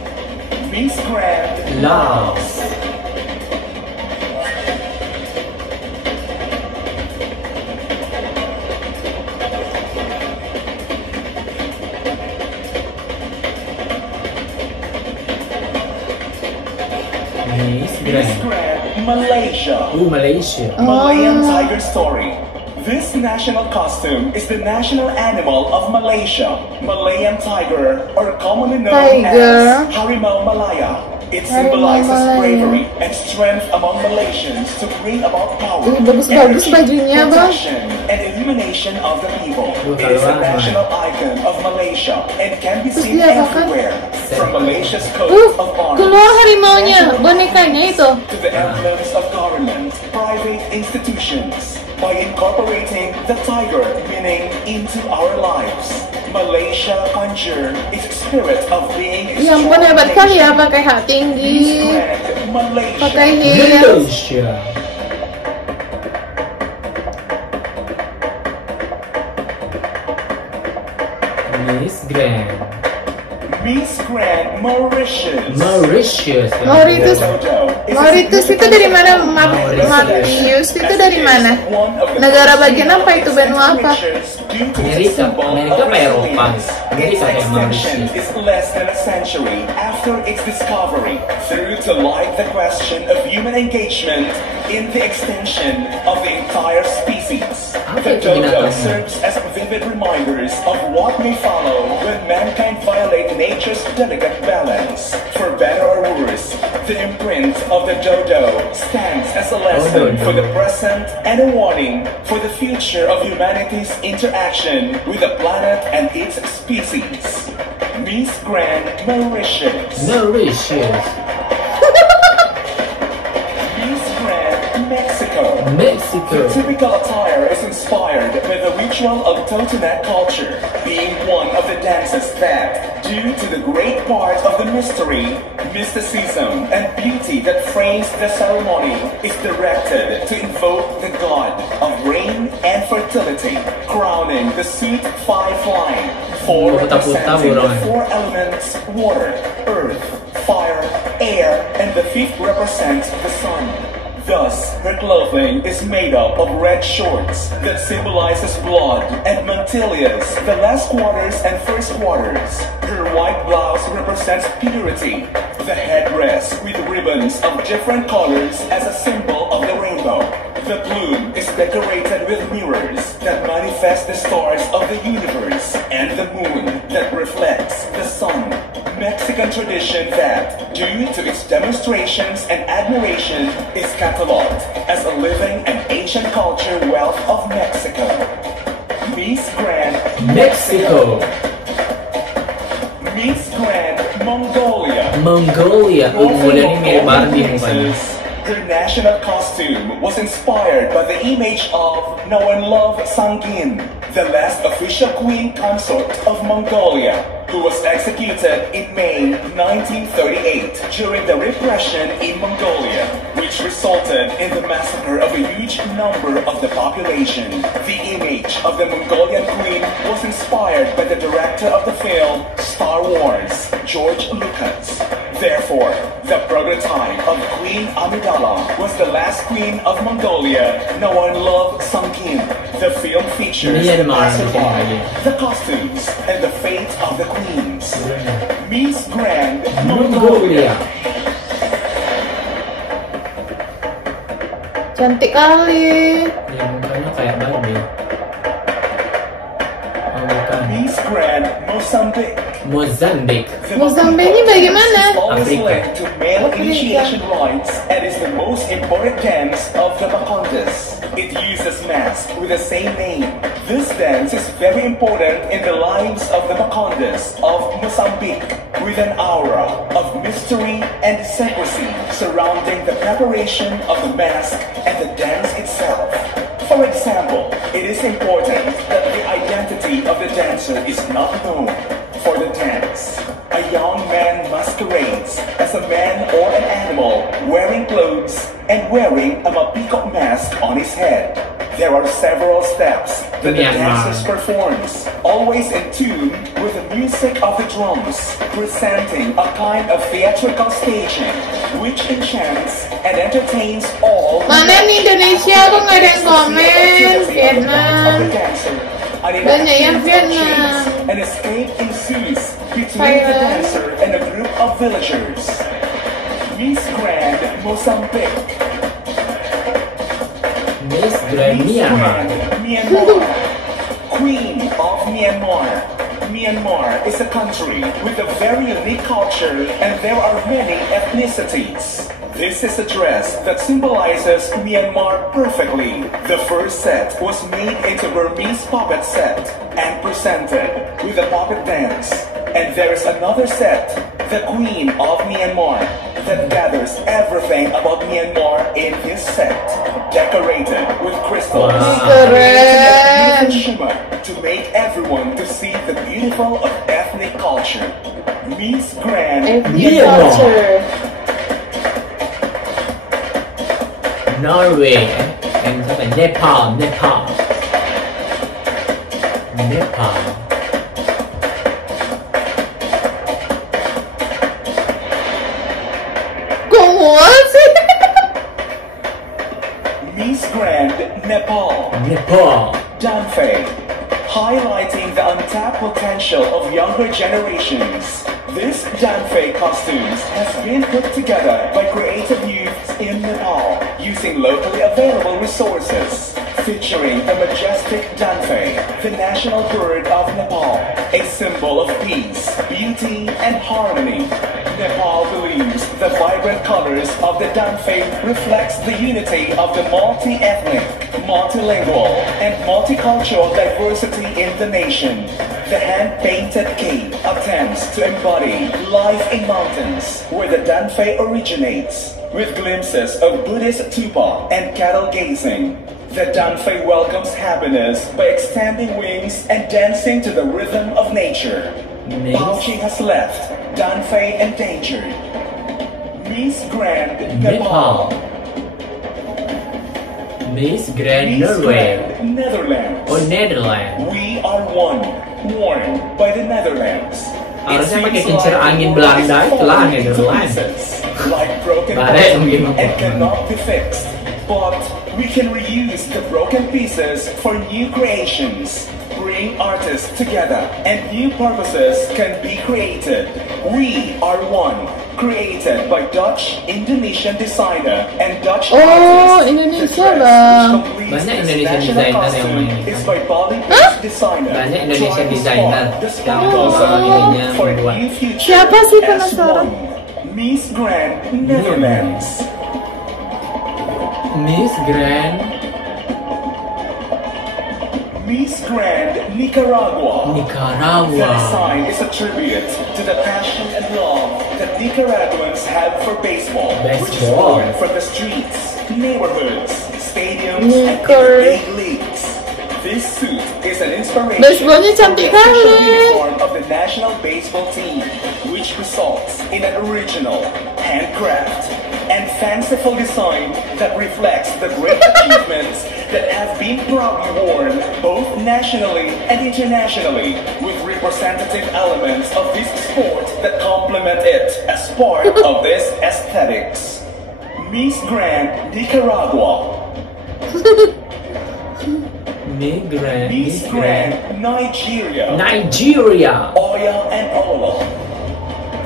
Miss Grand Laos. Miss Grand Malaysia. Malaysia. Malayan tiger story. This national costume is the national animal of Malaysia, Malayan tiger, or commonly known as Harimau Malaya. It symbolizes bravery and strength among Malaysians to bring about power, Bagus-bagus bajunya, Bang. protection, and illumination of the people. It is a national icon of Malaysia and can be seen everywhere, from Malaysia's coat of arms, keluar harimaunya, bonekanya itu. to the emblems of government, private institutions. By incorporating the tiger meaning into our lives, Malaysia conjure its spirit of being a Ya ampun, hebat kali ya, pakai hak tinggi, pakai heels. Malaysia. Miss Grand. Miss Grand Mauritius. Mauritius. Mauritius itu dari mana? Mauritius itu dari mana? Negara bagian apa itu, benua apa? Amerika apa Eropa? Amerika kayak Mauritius. Is less than a century after its discovery, through to light the question of human engagement in the extinction of the entire species. The dodo serves as vivid reminders of what may follow when mankind violate nature's delicate balance. For better or worse, the imprint of the dodo stands as a lesson for the present and a warning for the future of humanity's interaction with the planet and its species. Miss Grand Mauritius. Mauritius. Miss Grand Mexico. Mexico. The typical attire is inspired by the ritual of Totonac culture, being one of the dances that, due to the great part of the mystery, mysticism, and beauty that frames the ceremony, is directed to invoke the god of rain and fertility, crowning the suit 5-line, 4 representing the 4 elements: water, earth, fire, air, and the 5th represents the sun. Thus, her clothing is made up of red shorts that symbolizes blood, and mantillas, the last quarters and first quarters. Her white blouse represents purity. The headdress with ribbons of different colors as a symbol of the rainbow. The plume is decorated with mirrors that manifest the stars of the universe and the moon that reflects the sun. Mexican tradition that, due to its demonstrations and admiration, is catalogued as a living and ancient culture wealth of Mexico. Miss Grand Mexico. Miss Grand Mongolia. Mongolia. Mongolia ini mirip banget di mukanya. Her national costume was inspired by the image of Nawenlov Sangin, the last official queen consort of Mongolia. who was executed in May 1938 during the repression in Mongolia, which resulted in the massacre of a huge number of the population. The image of the Mongolian queen was inspired by the director of the film Star Wars, George Lucas. Therefore, the prototype of Queen Amidala was the last queen of Mongolia, Nawanlov Sangkin. The film features the costumes and the fate of the queens. Miss Grand Mongolia. Cantik kali. Ya mukanya kayak Barbie. Oh, bukan. Miss Grand Mozambique. Mozambique. Mozambique ini bagaimana? Always to male initiation rites and is the most important dance of the Makondes. It uses masks with the same name. This dance is very important in the lives of the Makondes of Mozambique, with an aura of mystery and secrecy surrounding the preparation of the mask and the dance itself. For example, it is important that the identity of the dancer is not known. For the dance, a young man masquerades as a man or an animal, wearing clothes and wearing a mapikot mask on his head. There are several steps that the dancers performs, always in tune with the music of the drums, presenting a kind of theatrical staging, which enchants and entertains all. Mana nih Indonesia? Kok nggak ada yang komen? Vietnam. Banyak yang Vietnam. An escape ensues between the dancer and a group of villagers. Miss Grand Mozambique. Miss Grand Myanmar. Queen of Myanmar. Myanmar is a country with a very unique culture and there are many ethnicities. This is a dress that symbolizes Myanmar perfectly. The first set was made into Burmese puppet set and presented with a puppet dance. And there is another set, the Queen of Myanmar, that gathers everything about Myanmar in his set, decorated with crystals. Keren. Shimmer to make everyone to see the beautiful of ethnic culture. Miss Grand Ethnic culture. Norway and Nepal. Miss Grand Nepal. Danfei, highlighting the untapped potential of younger generations. This Danfei costumes has been put together by creative youths in Nepal using locally available resources, featuring the majestic Danfei, the national bird of Nepal, a symbol of peace, beauty, and harmony. Nepal believes the vibrant colors of the Danfei reflects the unity of the multi-ethnic, multilingual, and multicultural diversity in the nation. The hand-painted cape attempts to embody life in mountains, where the Danfei originates, with glimpses of Buddhist tupa and cattle gazing. The Danfei welcomes happiness by extending wings and dancing to the rhythm of nature. Bauchi has left Danfei endangered. Miss Grand Nepal. Miss Grand Norway. Netherlands. Oh, Netherlands. We are one, worn by the Netherlands. Harusnya pakai kincir angin Belanda itulah Netherlands. Like broken Bare, and cannot be fixed. But we can reuse the broken pieces for new creations. Bring artists together and new purposes can be created. We are one. Created by Dutch-Indonesian designer and Dutch Oh, artist. Indonesia bang. Banyak Indonesian designer yang main. Is by Bali-based designer. Banyak Indonesian designer yang ininya membuat. Siapa sih penasaran? Miss Grand Netherlands. Miss Grand Nicaragua. The Nicaragua. design is a tribute to the passion and love that Nicaraguans have for baseball, which is born from the streets, neighborhoods, stadiums, and big leagues. This suit is an inspiration Baseballnya from cantik the official kali. uniform of the national baseball team, which results in an original, handcraft, and fanciful design that reflects the great achievements that have been proudly worn both nationally and internationally, with representative elements of this sport that complement it as part of this aesthetics. Miss Grand Nicaragua. Miss Grand Nigeria. Oya and Ola.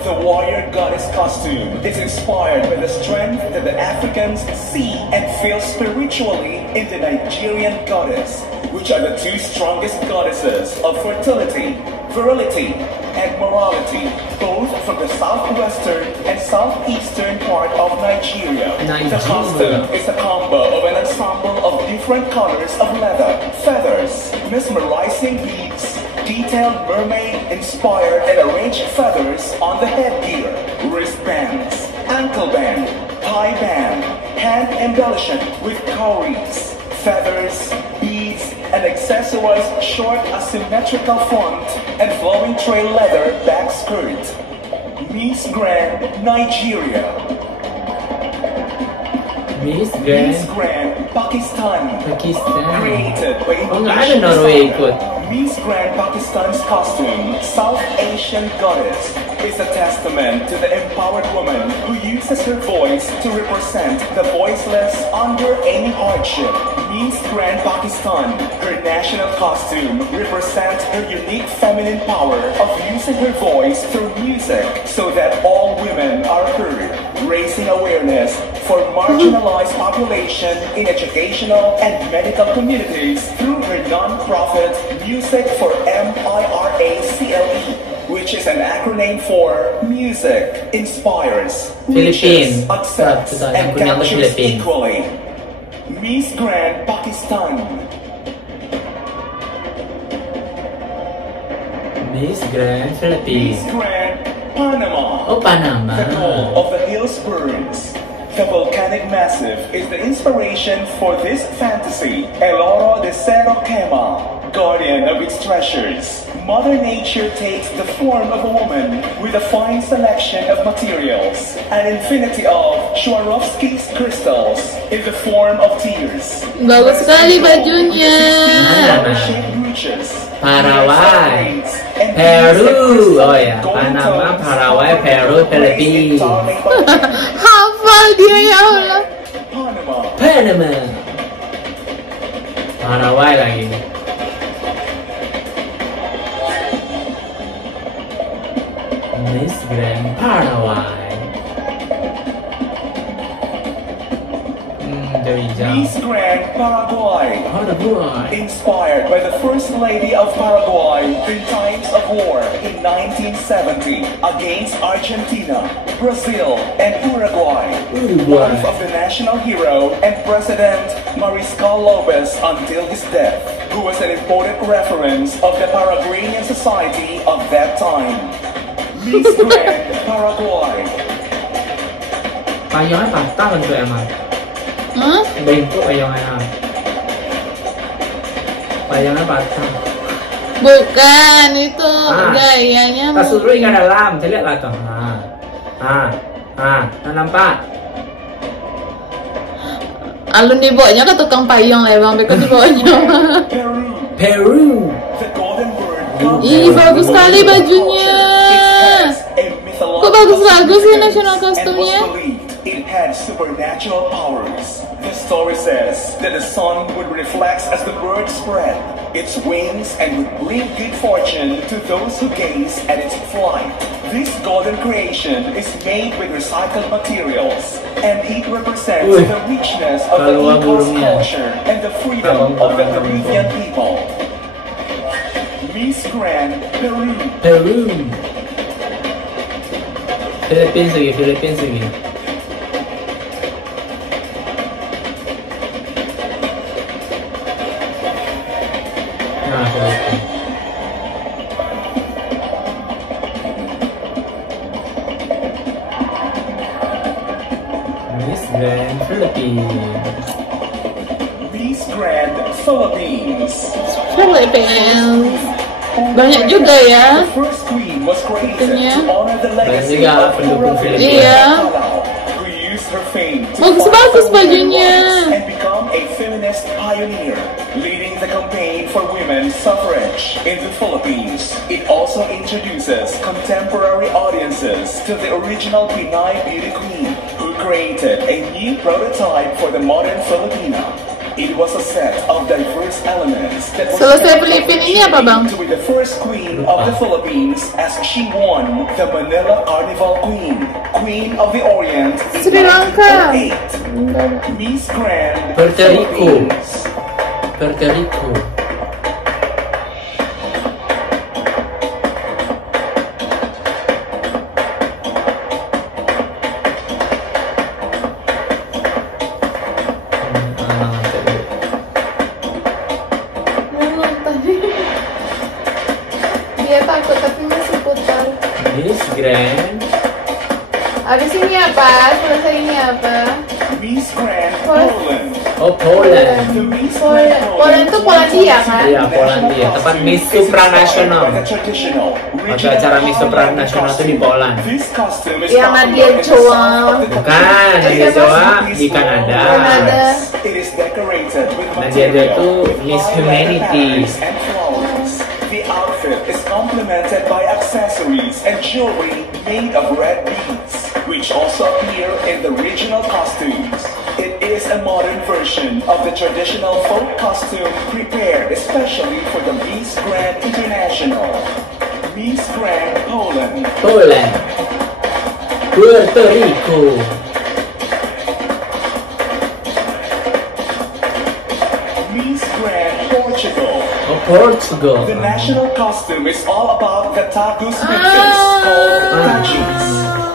The warrior goddess costume is inspired by the strength that the Africans see and feel spiritually in the Nigerian goddess, which are the two strongest goddesses of fertility, virility, and morality, both from the southwestern and southeastern part of Nigeria. The costume is a combo of an ensemble of different colors of leather, feathers, mesmerizing beads, detailed mermaid-inspired and arranged feathers on the headgear, wristbands, ankle band, thigh band, hand embellishment with cowries, feathers, beads, and accessorized short asymmetrical front and flowing trail leather back skirt. Miss Grand Nigeria. Miss Grand Pakistan. Created by Indonesia. Miss Grand Pakistan's costume, South Asian goddess, is a testament to the empowered woman who uses her voice to represent the voiceless under any hardship. Miss Grand Pakistan, her national costume, represents her unique feminine power of using her voice through music so that all women are heard, raising awareness for marginalized population in educational and medical communities through her non-profit Music for MIRACLE, which is an acronym for Music Inspires, Reaches, Accepts, and Captures Equally. Miss Grand Pakistan. Miss Grand Philippines. Miss Grand Panama. Oh, Panama. The goal of the Hillsborough. The volcanic massif is the inspiration for this fantasy. El Oro de Cerro Quema, guardian of its treasures. Mother Nature takes the form of a woman with a fine selection of materials, an infinity of Swarovski's crystals in the form of tears. Bagus sekali bajunya. Paraguay, Peru, oh ya, Panama, Paraguay, Peru, Philippines. Hafal dia ya Allah. Panama, Paraguay lagi. Miss Grand Paraguay. Miss Grand Paraguay. Inspired by the First Lady of Paraguay in times of war in 1970 against Argentina, Brazil, and Uruguay. Wife of the national hero and President Mariscal Lopez until his death, who was an important reference of the Paraguayan society of that time. Miss Grand Paraguay. Payungnya patah untuk emang. Bentuk payungnya. Payungnya patah. Bukan itu gayanya. Tak suruh ikan dalam, saya lihatlah tuh. Nampak? Alun dibawanya ke tukang payung lah bang, Beko dibawanya. Peru. Ih bagus sekali bajunya. Kok bagus-bagus sih national costume-nya? It had supernatural powers. The story says that the sun would reflect as the bird spread its wings and would bring good fortune to those who gaze at its flight. This golden creation is made with recycled materials, and it represents the richness of the Incas culture and the freedom of the Peruvian people. Miss Grand Peru. Philippines lagi. Miss Grand Philippines. Miss Grand Philippines. Philippines. Banyak juga ya. The first queen was created Itunya. to honor the legacy Banyak of pendukung Filipina. Iya. who used her fame to Bagus-bagus fight for women's bajunya. rights and become a feminist pioneer, leading the campaign for women's suffrage in the Philippines. It also introduces contemporary audiences to the original Pinay beauty queen, who created a new prototype for the modern Filipina. It was a set of diverse elements that was Selesai Filipina ini apa, Bang? to be the first queen of the Philippines as she won the Manila Carnival Queen, Queen of the Orient in Sri Lanka. 1908. Miss Grand Puerto Rico. Philippines. Puerto Rico. Memang tadi dia takut tapi masih putar. Miss Grand. Abis ini apa? Selesai ini apa? Miss Grand Poland. Oh, Poland. The Miss Grand Poland tuh Polandia kan? Iya, Polandia. Tempat Miss Supranasional. Waktu acara Miss Supranasional itu di Poland. Yang Nadia Joa. Bukan, Nadia Joa di Kanada. Kanada. Nadia Joa itu Miss Humanity. The outfit is complemented by accessories and jewelry made of red beads, which also appear in the original costumes. It is a modern version of the traditional folk costume prepared especially for the Miss Grand International. Miss Grand Poland. Poland. Puerto Rico. Miss Grand Portugal. Oh, Portugal. The national costume is all about the tagus memphis called tachis,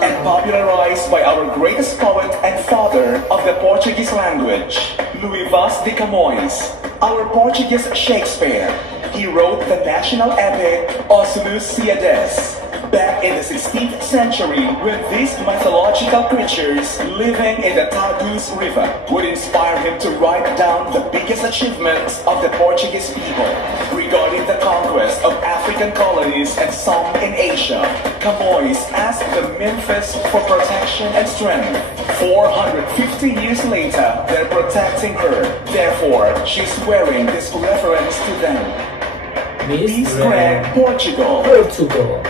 and popularized by our greatest poet and father of the Portuguese language, Luís Vaz de Camões, our Portuguese Shakespeare. He wrote the national epic Os Lusíadas back in the 16th century, when these mythological creatures living in the Tagus River would inspire him to write down the biggest achievements of the Portuguese people regarding the conquest of African colonies and some in Asia. Camões asked the Memphis for protection and strength. 450 years later, they're protecting her. Therefore, she's wearing this reference to them. Miss Grand Portugal. Portugal.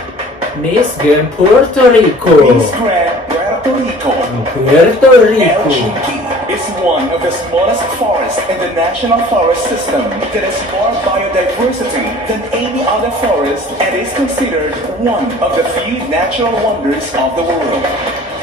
Miss Grand Puerto Rico. Miss Grand Puerto Rico. Puerto El Rico. Chinqui is one of the smallest forests in the national forest system that has more biodiversity than any other forest and is considered one of the few natural wonders of the world.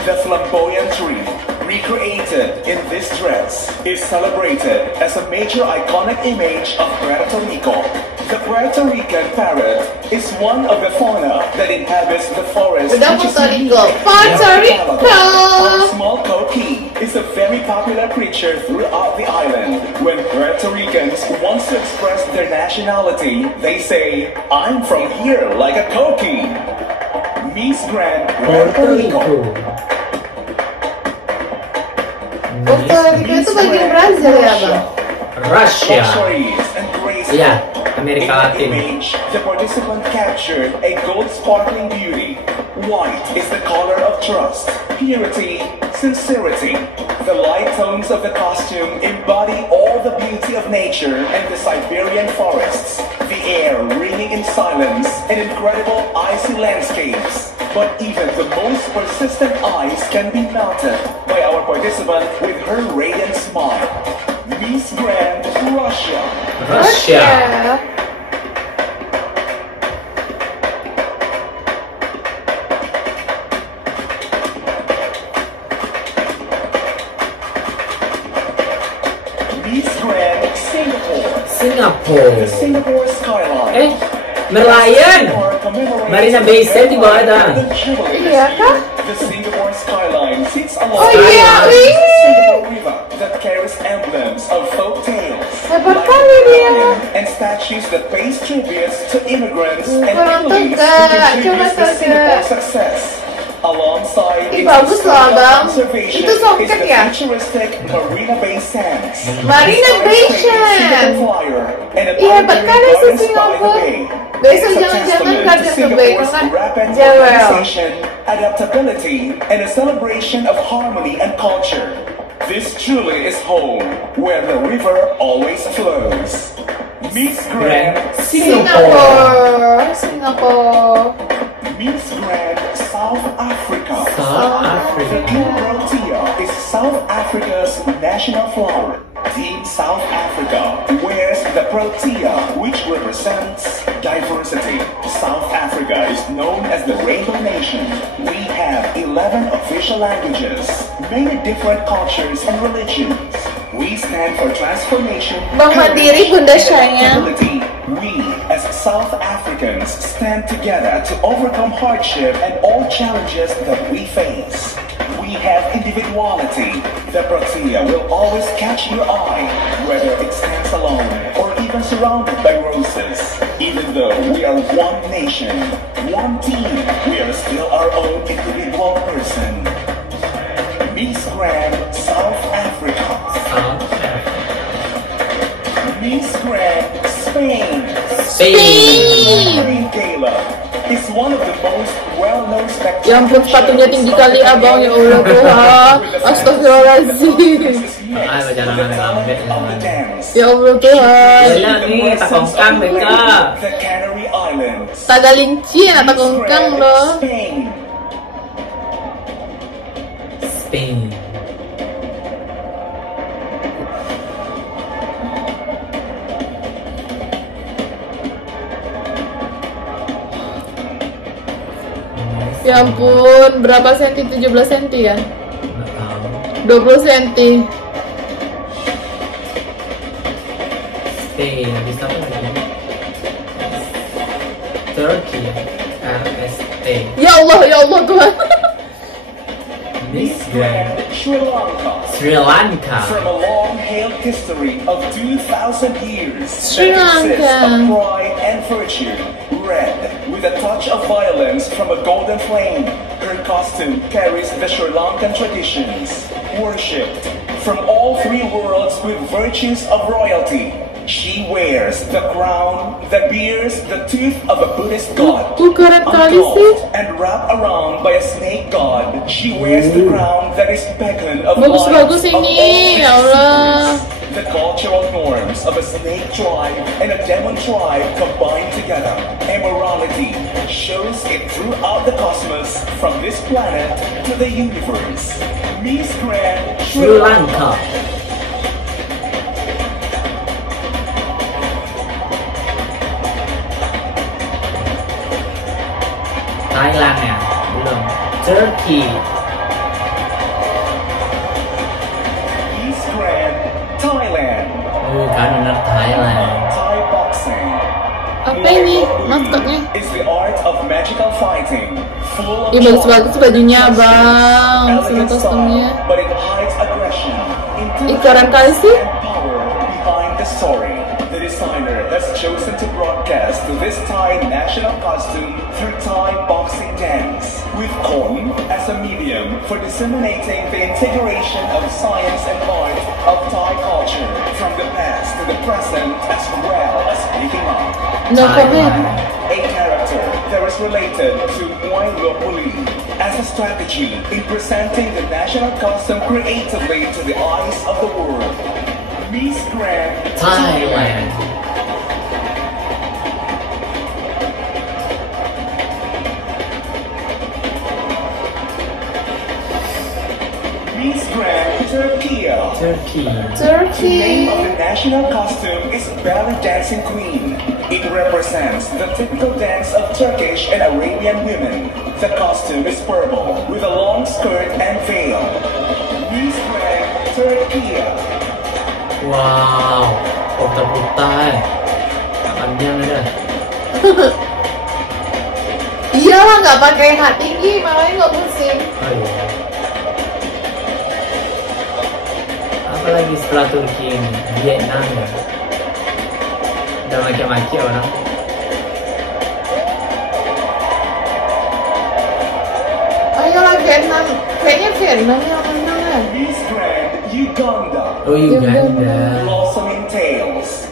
The flamboyant tree, recreated in this dress, is celebrated as a major iconic image of Puerto Rico. The Puerto Rican parrot is one of the fauna that inhabits the forest. Udah which is Puerto Rico. unique Puerto and Rico. unparalleled. Our small coqui is a very popular creature throughout the island. When Puerto Ricans want to express their nationality, they say, "I'm from here like a coqui." Miss Grand Puerto Rico. Puerto Rico itu bagian Brazil ya, Bang? Russia. Luxuries and grace. Iya, Amerika In the Latin. image, the participant captured a gold sparkling beauty. White is the color of trust, purity, sincerity. The light tones of the costume embody all the beauty of nature and the Siberian forests. The air ringing in silence and incredible icy landscapes. But even the most persistent ice can be melted by our participant with her radiant smile. Miss Grand Russia. Russia. Miss Grand Singapore. Singapore. The Singapore skyline. Merlion. Marina Bay Sands di bawah ada. Iya kah? The Singapore skyline sits along Oh iya, the Singapore River that carries emblems of folk tales. Hebat like kali the dia. lion and statues that pays tributes to immigrants and Kurang Italy's tegak, who coba contributes to tegak. Singapore's success. Alongside Ih, bagus loh abang. Itu songket ya? Marina Bay Sands. Iya, hebat kali sih Singapura. Besok jangan-jangan kaget ke Bay kan Jewel. Adaptability and a celebration of harmony and culture. This truly is home, where the river always flows. Miss Grand Singapore. Miss Grand South Africa. Africa. The protea is South Africa's national flower. Team South Africa wears the protea, which represents diversity. South Africa is known as the Rainbow Nation. We have 11 official languages, many different cultures and religions. We stand for transformation, Bang Mandiri, Bunda sayang. adaptability. We, as South Africans, stand together to overcome hardship and all challenges that we face. We have individuality. The protea will always catch your eye, whether it stands alone or even surrounded by roses. Even though we are one nation, one team, we are still our own individual person. Miss Grand South Africa. Miss Grand Spain. Spain Gala is one of the most well-known spectacles. Ya ampun, sepatunya tinggi kali abang, ya Allah Tuhan. Astagfirullahaladzim. Jangan lambe. Ya Allah Tuhan. Wala nih, takongkang mereka. The Canary Islands. Tagalinci, anak kongkang loh. Spain. Ya ampun, berapa senti? 17 senti ya? 20 senti. Spain, habis apa lagi? Turkey, RST. Ya Allah Tuhan. Miss Grand Sri Lanka. Sri Lanka. From a long-hailed history of 2,000 years, Sri that exists Lanka. of pride and virtue, red with a touch of violence from a golden flame. Her costume carries the Sri Lankan traditions, worshipped from all three worlds with virtues of royalty. She wears the crown that bears the tooth of a Buddhist god. Keren kali sih. And wrapped around by a snake god, she wears the crown that is beacon of Bagus-bagus light of ini, all ya Allah. the cultural norms of a snake tribe and a demon tribe combined together. Immorality shows it throughout the cosmos, from this planet to the universe. Miss Grand Sri Lanka. Thailand ya? Belum. Turkey. Miss Grand Thailand. Kan bener Thailand. Thai boxing. Apa ini maskotnya? Is the art of magical fighting, full of Ih, bagus-bagus bajunya abang, sama kostumnya. but it hides aggression, Ih, keren kali sih. and power behind the story. The designer has chosen to broadcast to this Thai national costume through Thai boxing dance, with Kon as a medium for disseminating the integration of science and art of Thai culture from the past to the present, as well as speaking up. No comment. A character that is related to Muay Lopuli as a strategy in presenting the national costume creatively to the eyes of the world. Miss Grand Thailand. Miss Grand Turkey. Turkey. The name of Turkey. the national costume is Belly Dancing Queen. It represents the typical dance of Turkish and Arabian women. The costume is purple with a long skirt and veil. Miss Grand Turkey. Wow, putar-putar. Panjang ada. Iyalah, nggak pakai hat tinggi, malah nggak pusing. Oh iya. Apalagi setelah Turki ini, Vietnam ya. Udah maki-maki orang. Ayolah, Vietnam, kayaknya Vietnam yang menang ya. Miss Grand Uganda. Oh, Uganda. Blossoming Tales.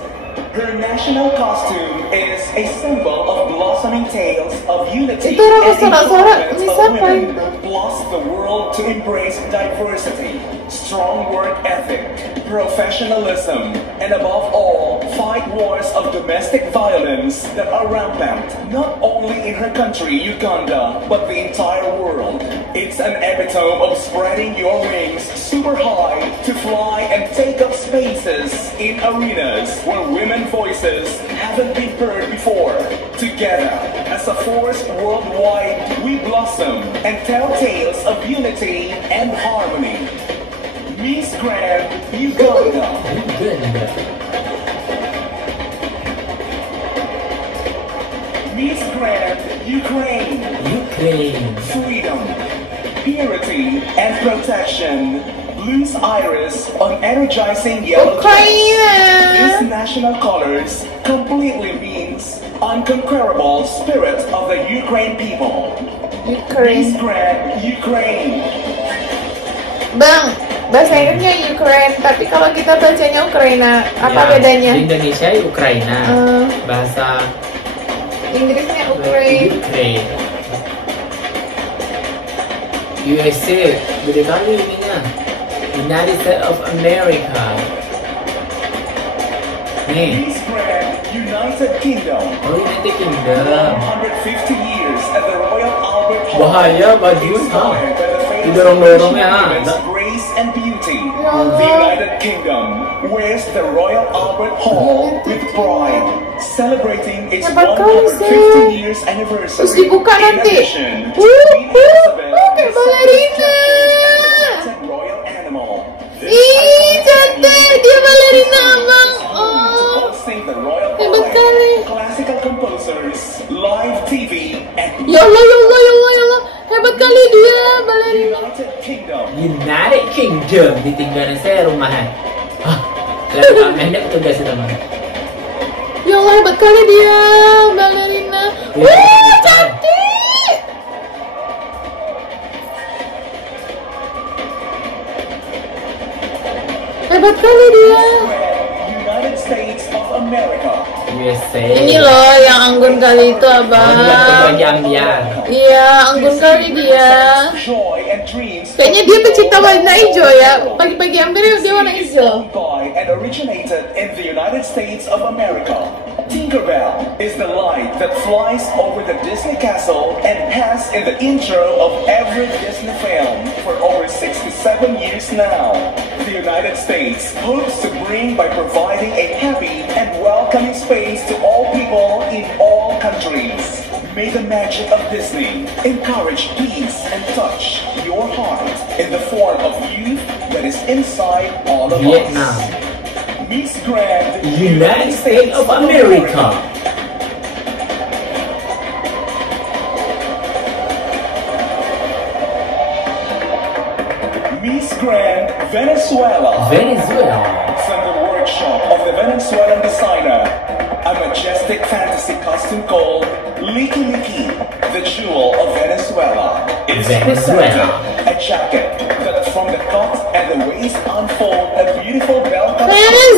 Her national costume is a symbol of blossoming tales of unity Itu orang and sorak-sorak, empowerment ini of siapa women, itu? plus the world to embrace diversity, strong work ethic, professionalism, and above all, fight wars of domestic violence that are rampant, not only in her country, Uganda, but the entire world. It's an epitome of spreading your wings super high to fly and take up spaces in arenas where women voices haven't been heard before. Together, as a force worldwide, we blossom and tell tales of unity and harmony. Miss Grand Uganda. Miss Grand Ukraine. Freedom, purity, and protection. Blue's iris on energizing yellow dress. These national colors completely means unconquerable spirit of the Ukraine people. Miss Grand Ukraine. Bang, bahasa Inggrisnya Ukraine, tapi kalau kita bacanya Ukraina, apa bedanya? Di Indonesia Ukraina, bahasa Inggrisnya Ukraine. USA, beda kali ininya. United States of America. Nih. Miss Grand United Kingdom. Oh, United Kingdom. 150 years at the Royal Albert Hall. Bahaya baju ha. Didorong-dorongnya ha. Grace and beauty. The United Kingdom wears the Royal Albert Hall with pride, celebrating its 150 years anniversary. Terus dibuka nanti. Kayak balerina. Ih, cantik, dia balerina bang. Oh, hebat kali. Classical composers, live TV, and Ya Allah, hebat kali dia balerina. United Kingdom ditinggalin saya rumahan. Hah, saya pendek tugas itu mah. Ya Allah, hebat kali dia balerina. Cantik. Hebat kali dia. United States of America. USA. Ini loh yang anggun kali itu abang. Iya, anggun kali dia. Kayaknya dia pencipta warna hijau ya. Pagi-pagi hampir dia warna hijau. And originated in the United States of America. Tinkerbell is the light that flies over the Disney castle and has in the intro of every Disney film for over 67 years now. The United States hopes to bring by providing a happy and welcoming space to all people in all countries. May the magic of Disney encourage peace and touch your heart in the form of youth that is inside all of Vietnam. us. Miss Grand United States of America. Miss Grand Venezuela. From the workshop of the Venezuelan designer, a majestic fantasy costume called Liki Liki, the jewel of Venezuela. It is presented a jacket that from the cuff and the waist unfold a beautiful bell-cut plain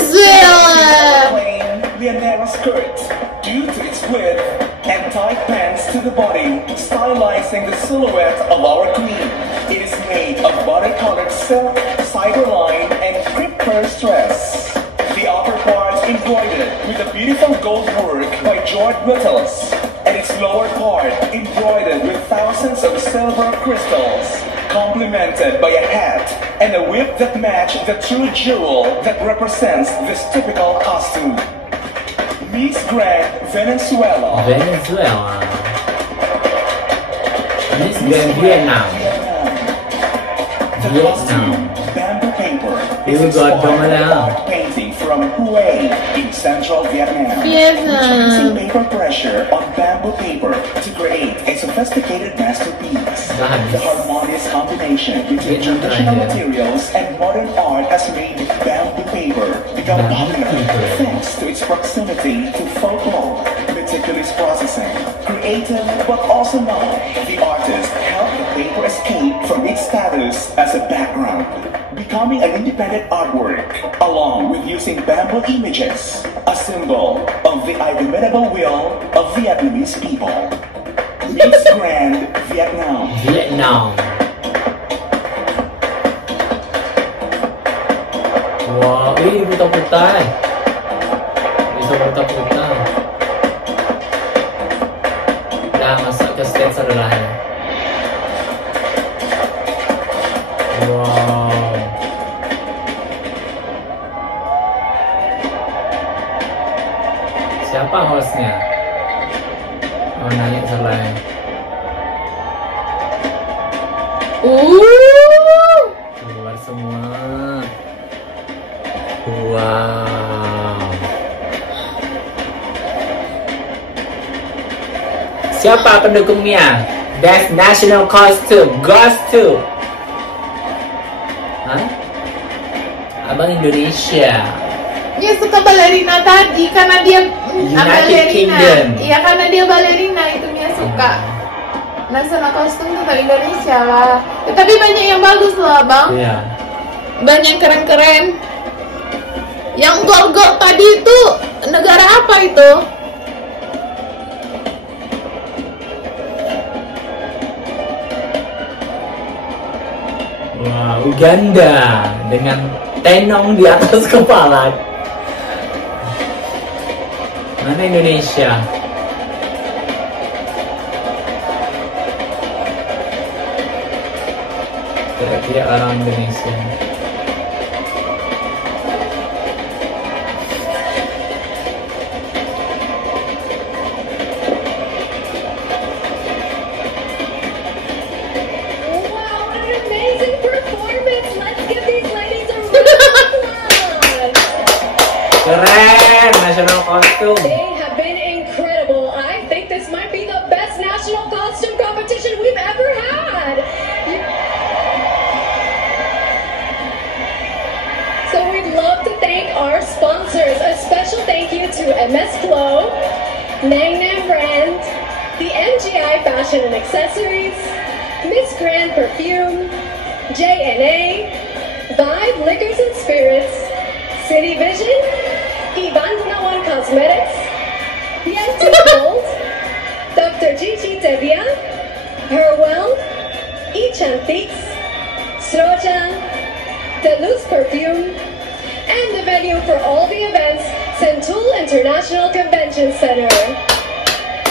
Leonera skirt due to its width and tight pants to the body, stylizing the silhouette of our queen. It is made of butter-colored silk, cyberline, and crepe-purse dress. The upper part embroidered with a beautiful gold work by George Whittles, and its lower part embroidered with thousands of silver crystals, complemented by a hat and a whip that match the true jewel that represents this typical costume. Miss Grand Venezuela. Miss Grand Vietnam. Bamboo paper. This is a painting from Hue in central Vietnam. Vietnam. Using paper pressure on bamboo paper to create a sophisticated masterpiece. The harmonious combination between traditional materials and modern art has made bamboo paper become popular thanks to its proximity to folklore, meticulous processing, creative but also novel. The artist helped striving for escape from its status as a background, becoming an independent artwork, along with using bamboo images, a symbol of the indomitable will of Vietnamese people. Miss Grand Vietnam. Vietnam. Wah, ini putar-putar. Bisa putar-putar. Dah masuk ke stage sebelah. Wow. Siapa hostnya? Oh, nanya sebelah. Keluar semua. Wow. Siapa pendukungnya? Best National Costume goes to. Hah? Abang Indonesia. Dia suka balerina tadi karena dia United Kingdom. Iya, karena dia balerina itu Mia suka. Nasional kostum tuh Indonesia lah. Tapi banyak yang bagus loh, Bang. Iya. Banyak yang keren-keren. Yang gol-gol tadi itu negara apa itu? Wah, Uganda dengan tenong di atas kepala. Mana Indonesia? Tidak orang Indonesia. Keren, national costume. They have been incredible. I think this might be the best national costume competition we've ever had. So we'd love to thank our sponsors. A special thank you to MS Flow, Nang Nam Brand, the MGI Fashion and Accessories, Miss Grand Perfume, JNA, Vibe Liquors and Spirits, City Vision, Ivan Gunawan Cosmetics, Yenti Gold, Dr. Gigi Tevia, Herwell, Enchantiques, Sroja, Deluz Perfume, and the venue for all the events, Sentul International Convention Center.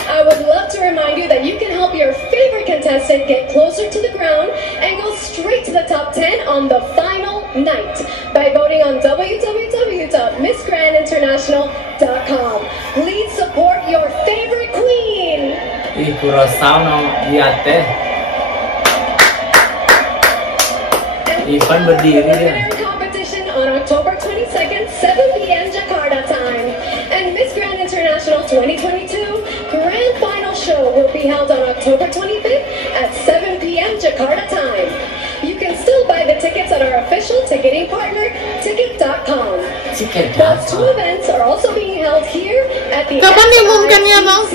I would love to remind you that you can help your favorite contestant get closer to the ground and go straight to the top 10 on the final night by voting on www.missgrandinternational.com. Please support your favorite queen. Ih, Curaçao no lihat teh. Ivan berdiri dia. Competition on October 22nd, 7 p.m. Jakarta time. And Miss Grand International 2022 Grand Final Show will be held on October 25th at 7 p.m. Jakarta time. You can still buy the tickets at our official ticketing partner, ticket.com. Those two events are also being held here at the Kapan diumumkannya, Bang?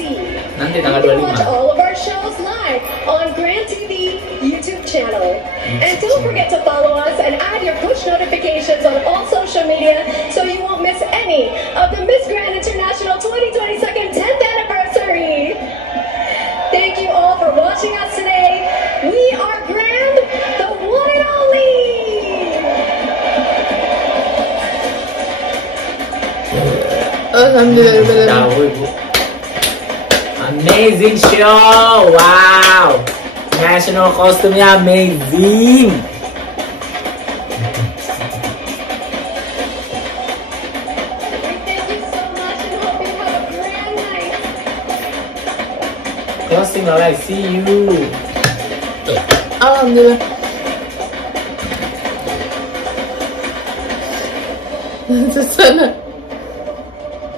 Nanti You tanggal can 25. watch all of our shows live on Grand TV YouTube channel. And don't forget to follow us and add your push notifications on all social media so you won't miss any of the Miss Grand International 2022 10th anniversary. Thank you all for watching us today. We are Grand, the one and only. Alhamdulillah. Tahu Ibu. Amazing show. Wow. National kostumnya amazing. Thank you so much and hope you have a grand night. Closing alright. See you. Alhamdulillah. Sana.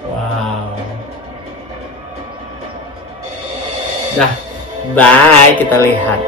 Wow. Dah. Bye. Kita lihat.